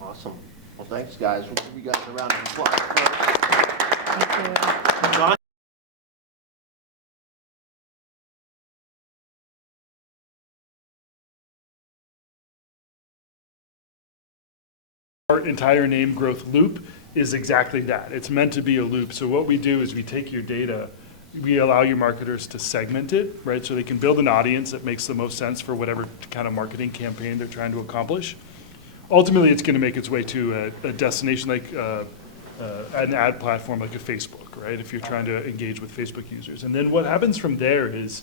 Awesome. Well, thanks, guys. We'll give you guys a round of applause. Thank you. John? Our entire name, GrowthLoop, is exactly that. It's meant to be a loop. So what we do is we take your data, we allow your marketers to segment it, right? So they can build an audience that makes the most sense for whatever kind of marketing campaign they're trying to accomplish. Ultimately, it's going to make its way to a destination like an ad platform like a Facebook, right? If you're trying to engage with Facebook users. And then what happens from there is,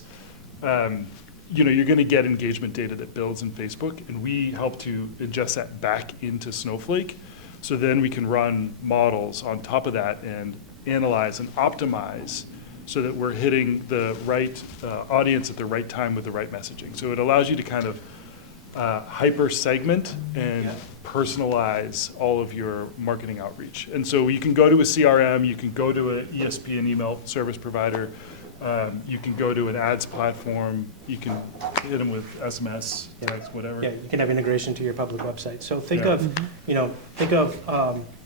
you're going to get engagement data that builds in Facebook, and we help to ingest that back into Snowflake. So then we can run models on top of that and analyze and optimize so that we're hitting the right audience at the right time with the right messaging. So it allows you to kind of hyper segment and personalize all of your marketing outreach. And so you can go to a CRM, you can go to an ESP, an email service provider, you can go to an ads platform, you can hit them with SMS, text, whatever. Yeah, you can have integration to your public website. So think of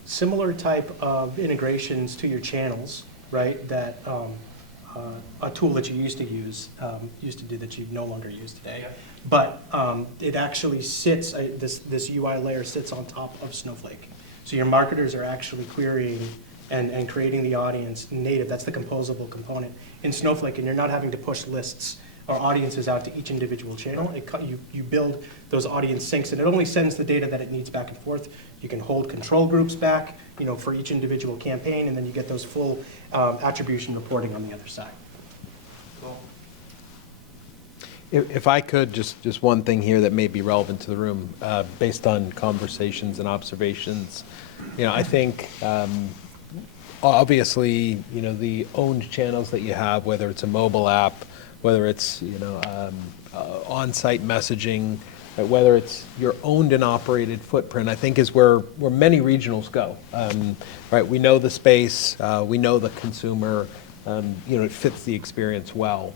similar type of integrations to your channels, right? That a tool that you used to do that you no longer use today. Yeah. But it actually sits, this UI layer sits on top of Snowflake. So your marketers are actually querying and creating the audience native. That's the composable component in Snowflake, and you're not having to push lists or audiences out to each individual channel. You build those audience syncs, and it only sends the data that it needs back and forth. You can hold control groups back, for each individual campaign, and then you get those full attribution reporting on the other side. Cool. If I could, just one thing here that may be relevant to the room, based on conversations and observations. I think obviously, the owned channels that you have, whether it's a mobile app, whether it's on-site messaging, whether it's your owned and operated footprint, I think is where many regionals go. Right? We know the space, we know the consumer, it fits the experience well.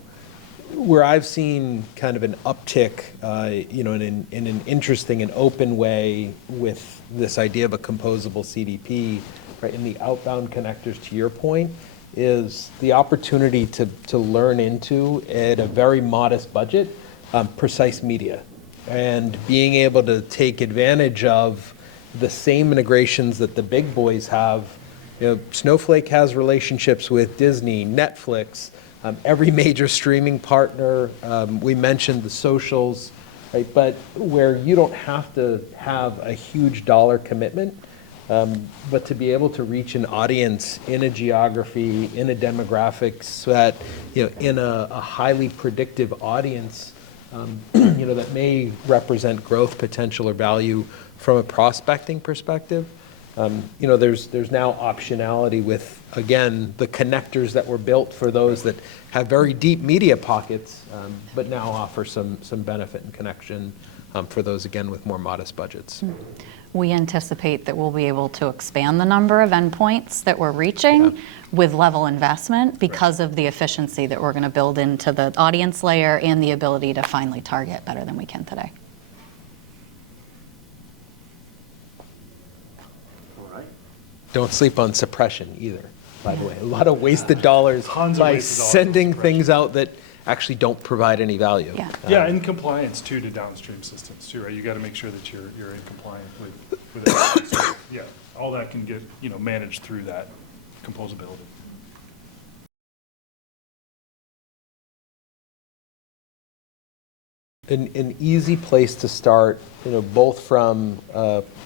Where I've seen kind of an uptick, in an interesting and open way with this idea of a composable CDP, right, in the outbound connectors, to your point, is the opportunity to learn into, at a very modest budget, precise media, and being able to take advantage of the same integrations that the big boys have. Snowflake has relationships with Disney, Netflix, every major streaming partner. We mentioned the socials, right? But where you don't have to have a huge dollar commitment, but to be able to reach an audience in a geography, in a demographic set, in a highly predictive audience, that may represent growth potential or value from a prospecting perspective. There's now optionality with, again, the connectors that were built for those that have very deep media pockets, but now offer some benefit and connection for those, again, with more modest budgets. We anticipate that we'll be able to expand the number of endpoints that we're reaching with level investment because of the efficiency that we're going to build into the audience layer and the ability to finally target better than we can today. All right. Don't sleep on suppression either, by the way. A lot of wasted dollars Tons of by wasted dollars on sending suppression. things out that actually don't provide any value. Yeah. Yeah, and compliance too to downstream systems too, right? You got to make sure that you're in compliant with everything. So, yeah, all that can get, managed through that composability. An easy place to start, both from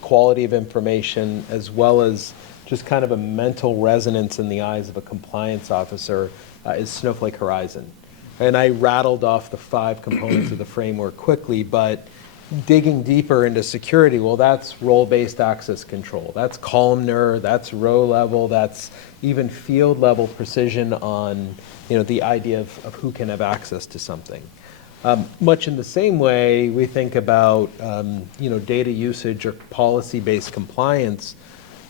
quality of information as well as just kind of a mental resonance in the eyes of a compliance officer is Snowflake Horizon. And I rattled off the 5 components of the framework quickly, but digging deeper into security, well, that's role-based access control. That's columnar, that's row level, that's even field level precision on, the idea of who can have access to something. Much in the same way, we think about, data usage or policy-based compliance.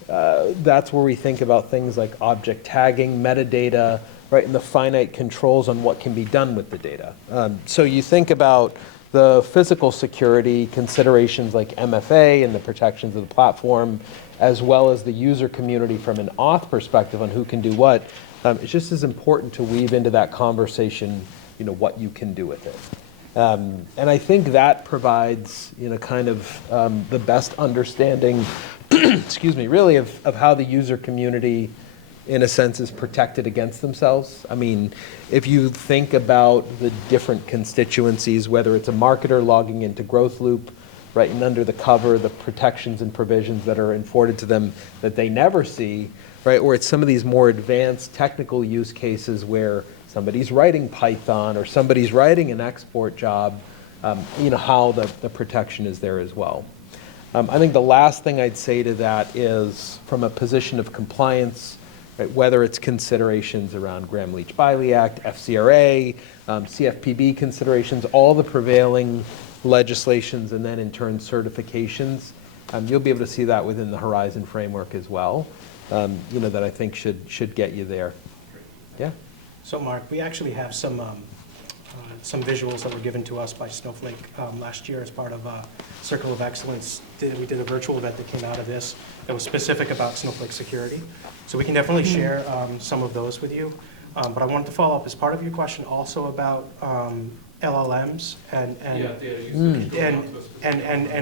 That's where we think about things like object tagging, metadata, right, and the finite controls on what can be done with the data. So you think about the physical security considerations like MFA and the protections of the platform, as well as the user community from an auth perspective on who can do what. It's just as important to weave into that conversation, what you can do with it. And I think that provides, kind of the best understanding, excuse me, really of how the user community, in a sense, is protected against themselves. I mean, if you think about the different constituencies, whether it's a marketer logging into GrowthLoop, right, and under the cover, the protections and provisions that are afforded to them that they never see, right, or it's some of these more advanced technical use cases where somebody's writing Python or somebody's writing an export job, how the protection is there as well. I think the last thing I'd say to that is from a position of compliance, right, whether it's considerations around Gramm-Leach-Bliley Act, FCRA, CFPB considerations, all the prevailing legislations, and then in turn certifications, you'll be able to see that within the Horizon framework as well, that I think should get you there. Yeah. So Mark, we actually have some visuals that were given to us by Snowflake last year as part of Circle of Excellence. We did a virtual event that came out of this that was specific about Snowflake security. So we can definitely share some of those with you. But I wanted to follow up as part of your question also about LLMs and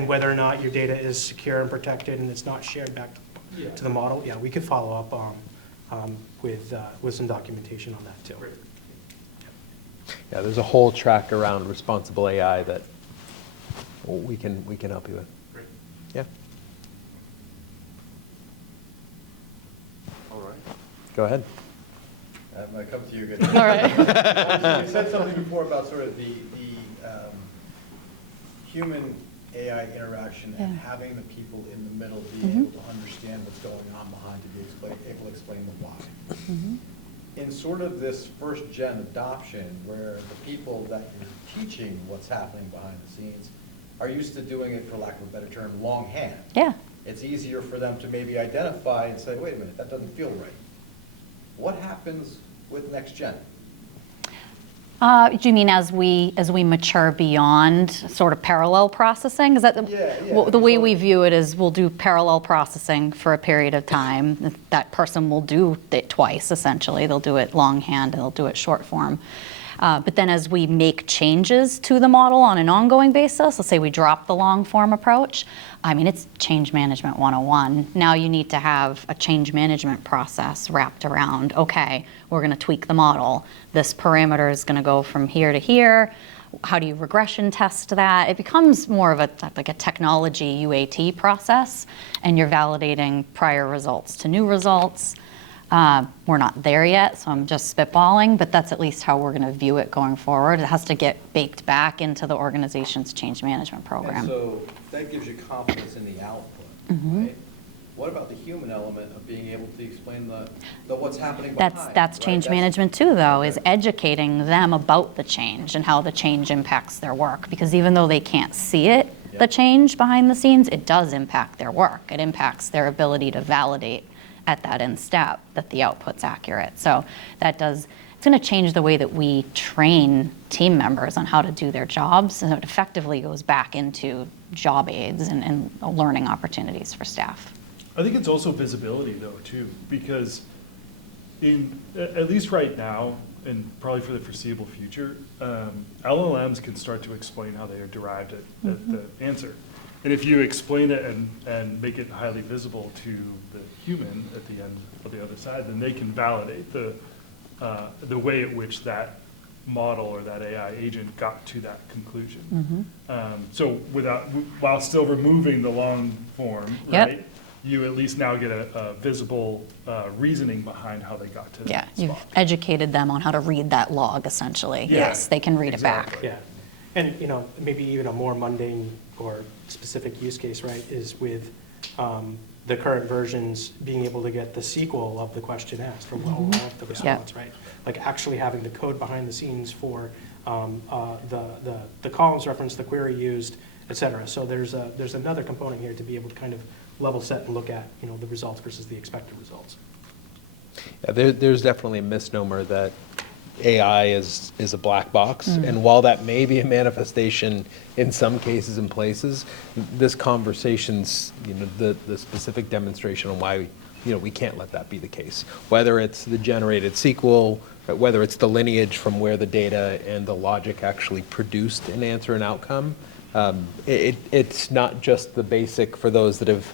whether or not your data is secure and protected and it's not shared back to the model. Yeah, we could follow up with some documentation on that too. Yeah, there's a whole track around responsible AI that we can help you with. Great. Yeah. All right. Go ahead. I come to you again. All right. You said something before about sort of the human AI interaction and having the people in the middle be able to understand what's going on behind to be able to explain the why. In sort of this first gen adoption where the people that you're teaching what's happening behind the scenes are used to doing it, for lack of a better term, longhand. Yeah. It's easier for them to maybe identify and say, wait a minute, that doesn't feel right. What happens with next gen? Do you mean as we mature beyond sort of parallel processing? Is that the way we view it is we'll do parallel processing for a period of time. That person will do it twice, essentially. They'll do it longhand and they'll do it short form. But then as we make changes to the model on an ongoing basis, let's say we drop the long form approach, I mean, it's change management 101. Now you need to have a change management process wrapped around, okay, we're going to tweak the model. This parameter is going to go from here to here. How do you regression test that? It becomes more of like a technology UAT process, and you're validating prior results to new results. We're not there yet, so I'm just spitballing, but that's at least how we're going to view it going forward. It has to get baked back into the organization's change management program. And so that gives you confidence in the output, right? What about the human element of being able to explain the what's happening behind? That's right? change management too, though, is educating them about the change and how the change impacts their work. Because even though they can't see it, the change behind the scenes, it does impact their work. It impacts their ability to validate at that end step that the output's accurate. So it's going to change the way that we train team members on how to do their jobs, and it effectively goes back into job aids and learning opportunities for staff. I think it's also visibility though too, because at least right now, and probably for the foreseeable future, LLMs can start to explain how they are derived at the answer. And if you explain it and make it highly visible to the human at the end of the other side, then they can validate the way at which that model or that AI agent got to that conclusion. So while still removing the long form, right? You at least now get a visible reasoning behind how they got to that spot. You've educated them on how to read that log, essentially. Yeah, Yes, they can read it back. exactly. Yeah, and maybe even a more mundane or specific use case, right, is with the current versions being able to get the sequel of the question asked from the response, right? Like actually having the code behind the scenes for the columns reference, the query used, et cetera. So there's another component here to be able to kind of level set and look at the results versus the expected results. Yeah, there's definitely a misnomer that AI is a black box, and while that may be a manifestation in some cases and places, this conversation's the specific demonstration on why we can't let that be the case. Whether it's the generated SQL, whether it's the lineage from where the data and the logic actually produced an answer and outcome, it's not just the basic for those that have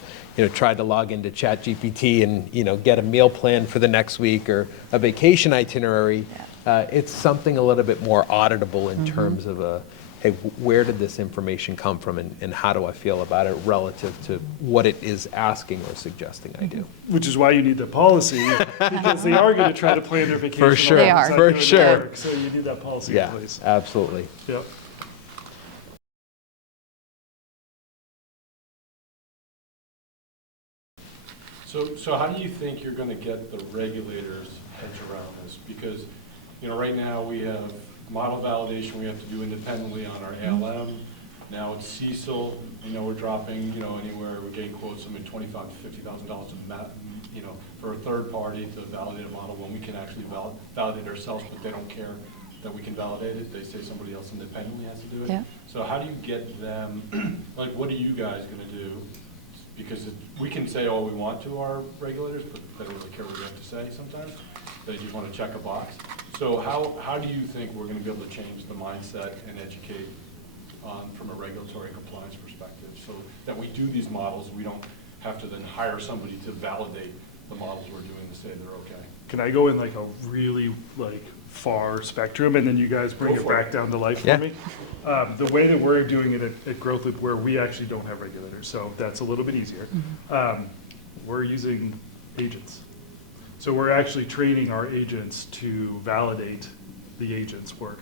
tried to log into ChatGPT and get a meal plan for the next week or a vacation itinerary. It's something a little bit more auditable in terms of hey, where did this information come from and how do I feel about it relative to what it is asking or suggesting I do? Which is why you need the policy, because they are going to try to plan their vacation. For sure, They are. alongside for doing sure. the work, so you need that policy in Yeah, place. absolutely. Yep. So how do you think you're going to get the regulators' heads around this? Because, right now we have model validation we have to do independently on our ALM. Now it's CECL. We're dropping, anywhere, we're getting quotes from $25,000 to $50,000 for a third party to validate a model when we can actually validate ourselves, but they don't care that we can validate it. They say somebody else independently has to do it. Yeah. So how do you get them, like, what are you guys going to do? Because we can say all we want to our regulators, but they don't really care what we have to say sometimes. They just want to check a box. So how do you think we're going to be able to change the mindset and educate from a regulatory compliance perspective so that we do these models, we don't have to then hire somebody to validate the models we're doing to say they're okay? Can I go in like a really far spectrum and then you guys bring Go it for back it. down to life Yeah. for me? The way that we're doing it at GrowthLoop, where we actually don't have regulators, so that's a little bit easier. We're using agents. So we're actually training our agents to validate the agent's work.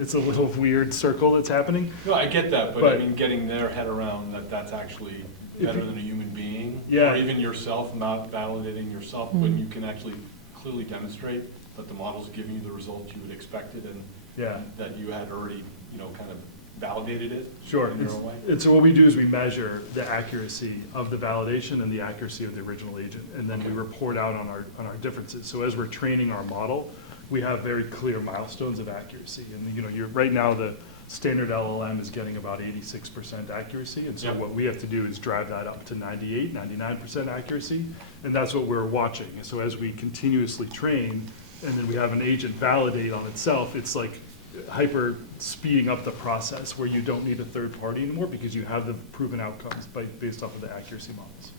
It's a little weird circle that's happening. No, I get that, but I But- mean, getting their head around that that's actually better than a human being. Yeah. Or even yourself, not validating yourself, when you can actually clearly demonstrate that the model's giving you the results you would expected and Yeah. that you had already, kind of validated it Sure. in your own way. And so what we do is we measure the accuracy of the validation and the accuracy of the original agent, and then we report out on our differences. So as we're training our model, we have very clear milestones of accuracy. And you're right now the standard LLM is getting about 86% accuracy, and so Yeah. what we have to do is drive that up to 98, 99% accuracy, and that's what we're watching. And so as we continuously train, and then we have an agent validate on itself, it's like hyper speeding up the process where you don't need a third party anymore because you have the proven outcomes based off of the accuracy models.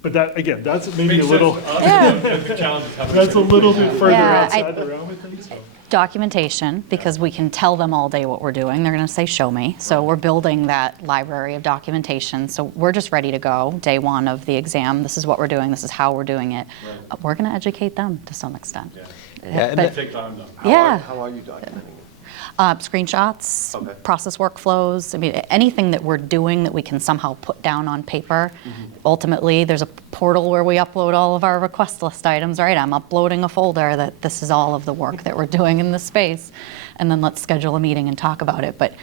But that, again, that's maybe Makes a little, sense to us, Yeah. the challenge is how much that's a little bit further Yeah, outside the realm, I think, so. Documentation, because we can tell them all day what we're doing. They're going to say, show me. So we're building that library of documentation. So we're just ready to go. Day one of the exam, this is what we're doing, this is how we're doing it. Right. We're going to educate them to some extent. Yeah. Yeah, and But- Take time though. Yeah. How are you documenting it? Screenshots, Okay. process workflows, I mean, anything that we're doing that we can somehow put down on paper. Ultimately, there's a portal where we upload all of our request list items, right? I'm uploading a folder that this is all of the work that we're doing in this space, and then let's schedule a meeting and talk about it. But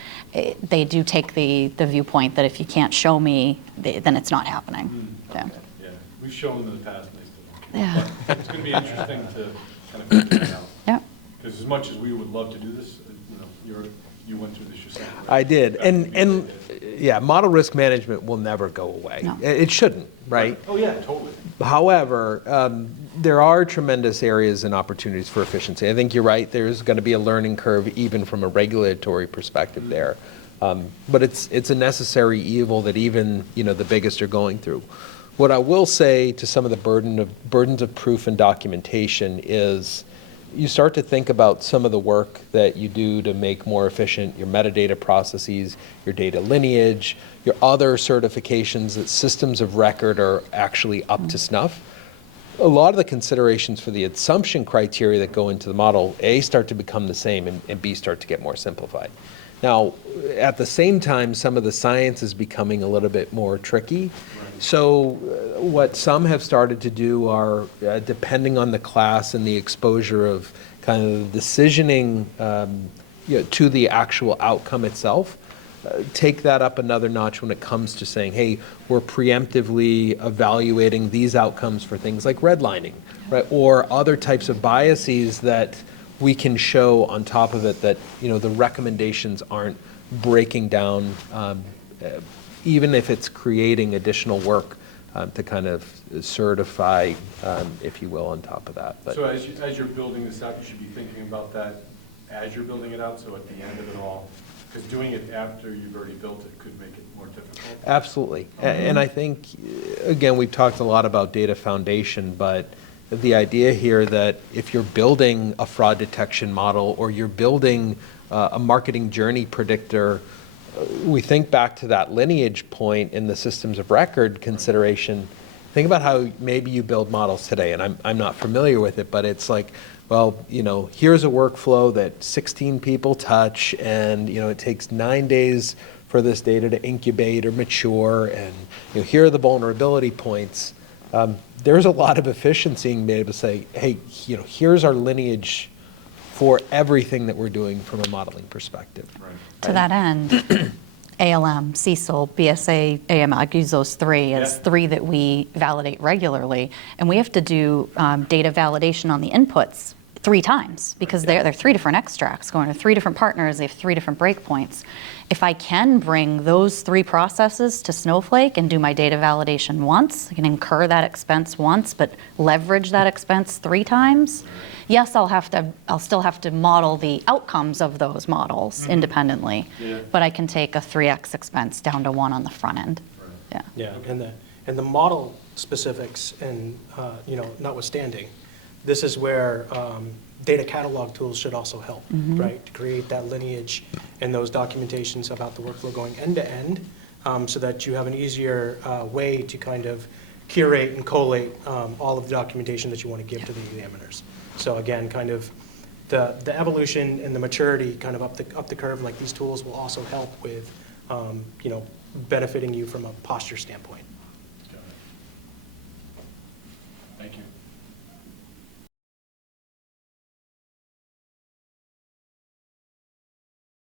they do take the viewpoint that if you can't show me, then it's not happening. Yeah. Yeah, we've shown them in the past, and they still don't. Yeah. But it's going to be interesting to kind of figure it out. Yeah. Because as much as we would love to do this, you went through this yourself. right? I did. That's what you And did. yeah, model risk management will never go away. No. It shouldn't, right? Oh, yeah, totally. However, there are tremendous areas and opportunities for efficiency. I think you're right. There's going to be a learning curve even from a regulatory perspective there. But it's a necessary evil that even the biggest are going through. What I will say to some of the burdens of proof and documentation is you start to think about some of the work that you do to make more efficient your metadata processes, your data lineage, your other certifications that systems of record are actually up to snuff. A lot of the considerations for the assumption criteria that go into the model, A, start to become the same, and B, start to get more simplified. Now, at the same time, some of the science is becoming a little bit more tricky. So what some have started to do are, depending on the class and the exposure of kind of the decisioning to the actual outcome itself, take that up another notch when it comes to saying, hey, we're preemptively evaluating these outcomes for things like redlining, right? Or other types of biases that we can show on top of it that the recommendations aren't breaking down, even if it's creating additional work to kind of certify, if you will, on top of that. But So as you're building this out, you should be thinking about that as you're building it out, so at the end of it all, because doing it after you've already built it could make it more difficult. absolutely. And I think, again, we've talked a lot about data foundation, but the idea here that if you're building a fraud detection model or you're building a marketing journey predictor, we think back to that lineage point in the systems of record consideration. Think about how maybe you build models today, and I'm not familiar with it, but it's like, well, here's a workflow that 16 people touch, and it takes 9 days for this data to incubate or mature, and here are the vulnerability points. There's a lot of efficiency in being able to say, hey, here's our lineage for everything that we're doing from a modeling perspective. Right. To that end, ALM, CECL, BSA, AML, I use those three as Yeah. three that we validate regularly. And we have to do data validation on the inputs 3 times because they're 3 different extracts going to 3 different partners. They have 3 different breakpoints. If I can bring those 3 processes to Snowflake and do my data validation once, I can incur that expense once, but leverage that expense 3 times. Yes, I'll still have to model the outcomes of those models independently, Yeah. but I can take a 3x expense down to 1 on the front end. Right. Yeah. Yeah, and the model specifics and, notwithstanding, this is where data catalog tools should also help, right? To create that lineage and those documentations about the workflow going end to end, so that you have an easier way to kind of curate and collate all of the documentation that you want to give to the examiners. So again, kind of the evolution and the maturity kind of up the curve, like these tools will also help with, benefiting you from a posture standpoint.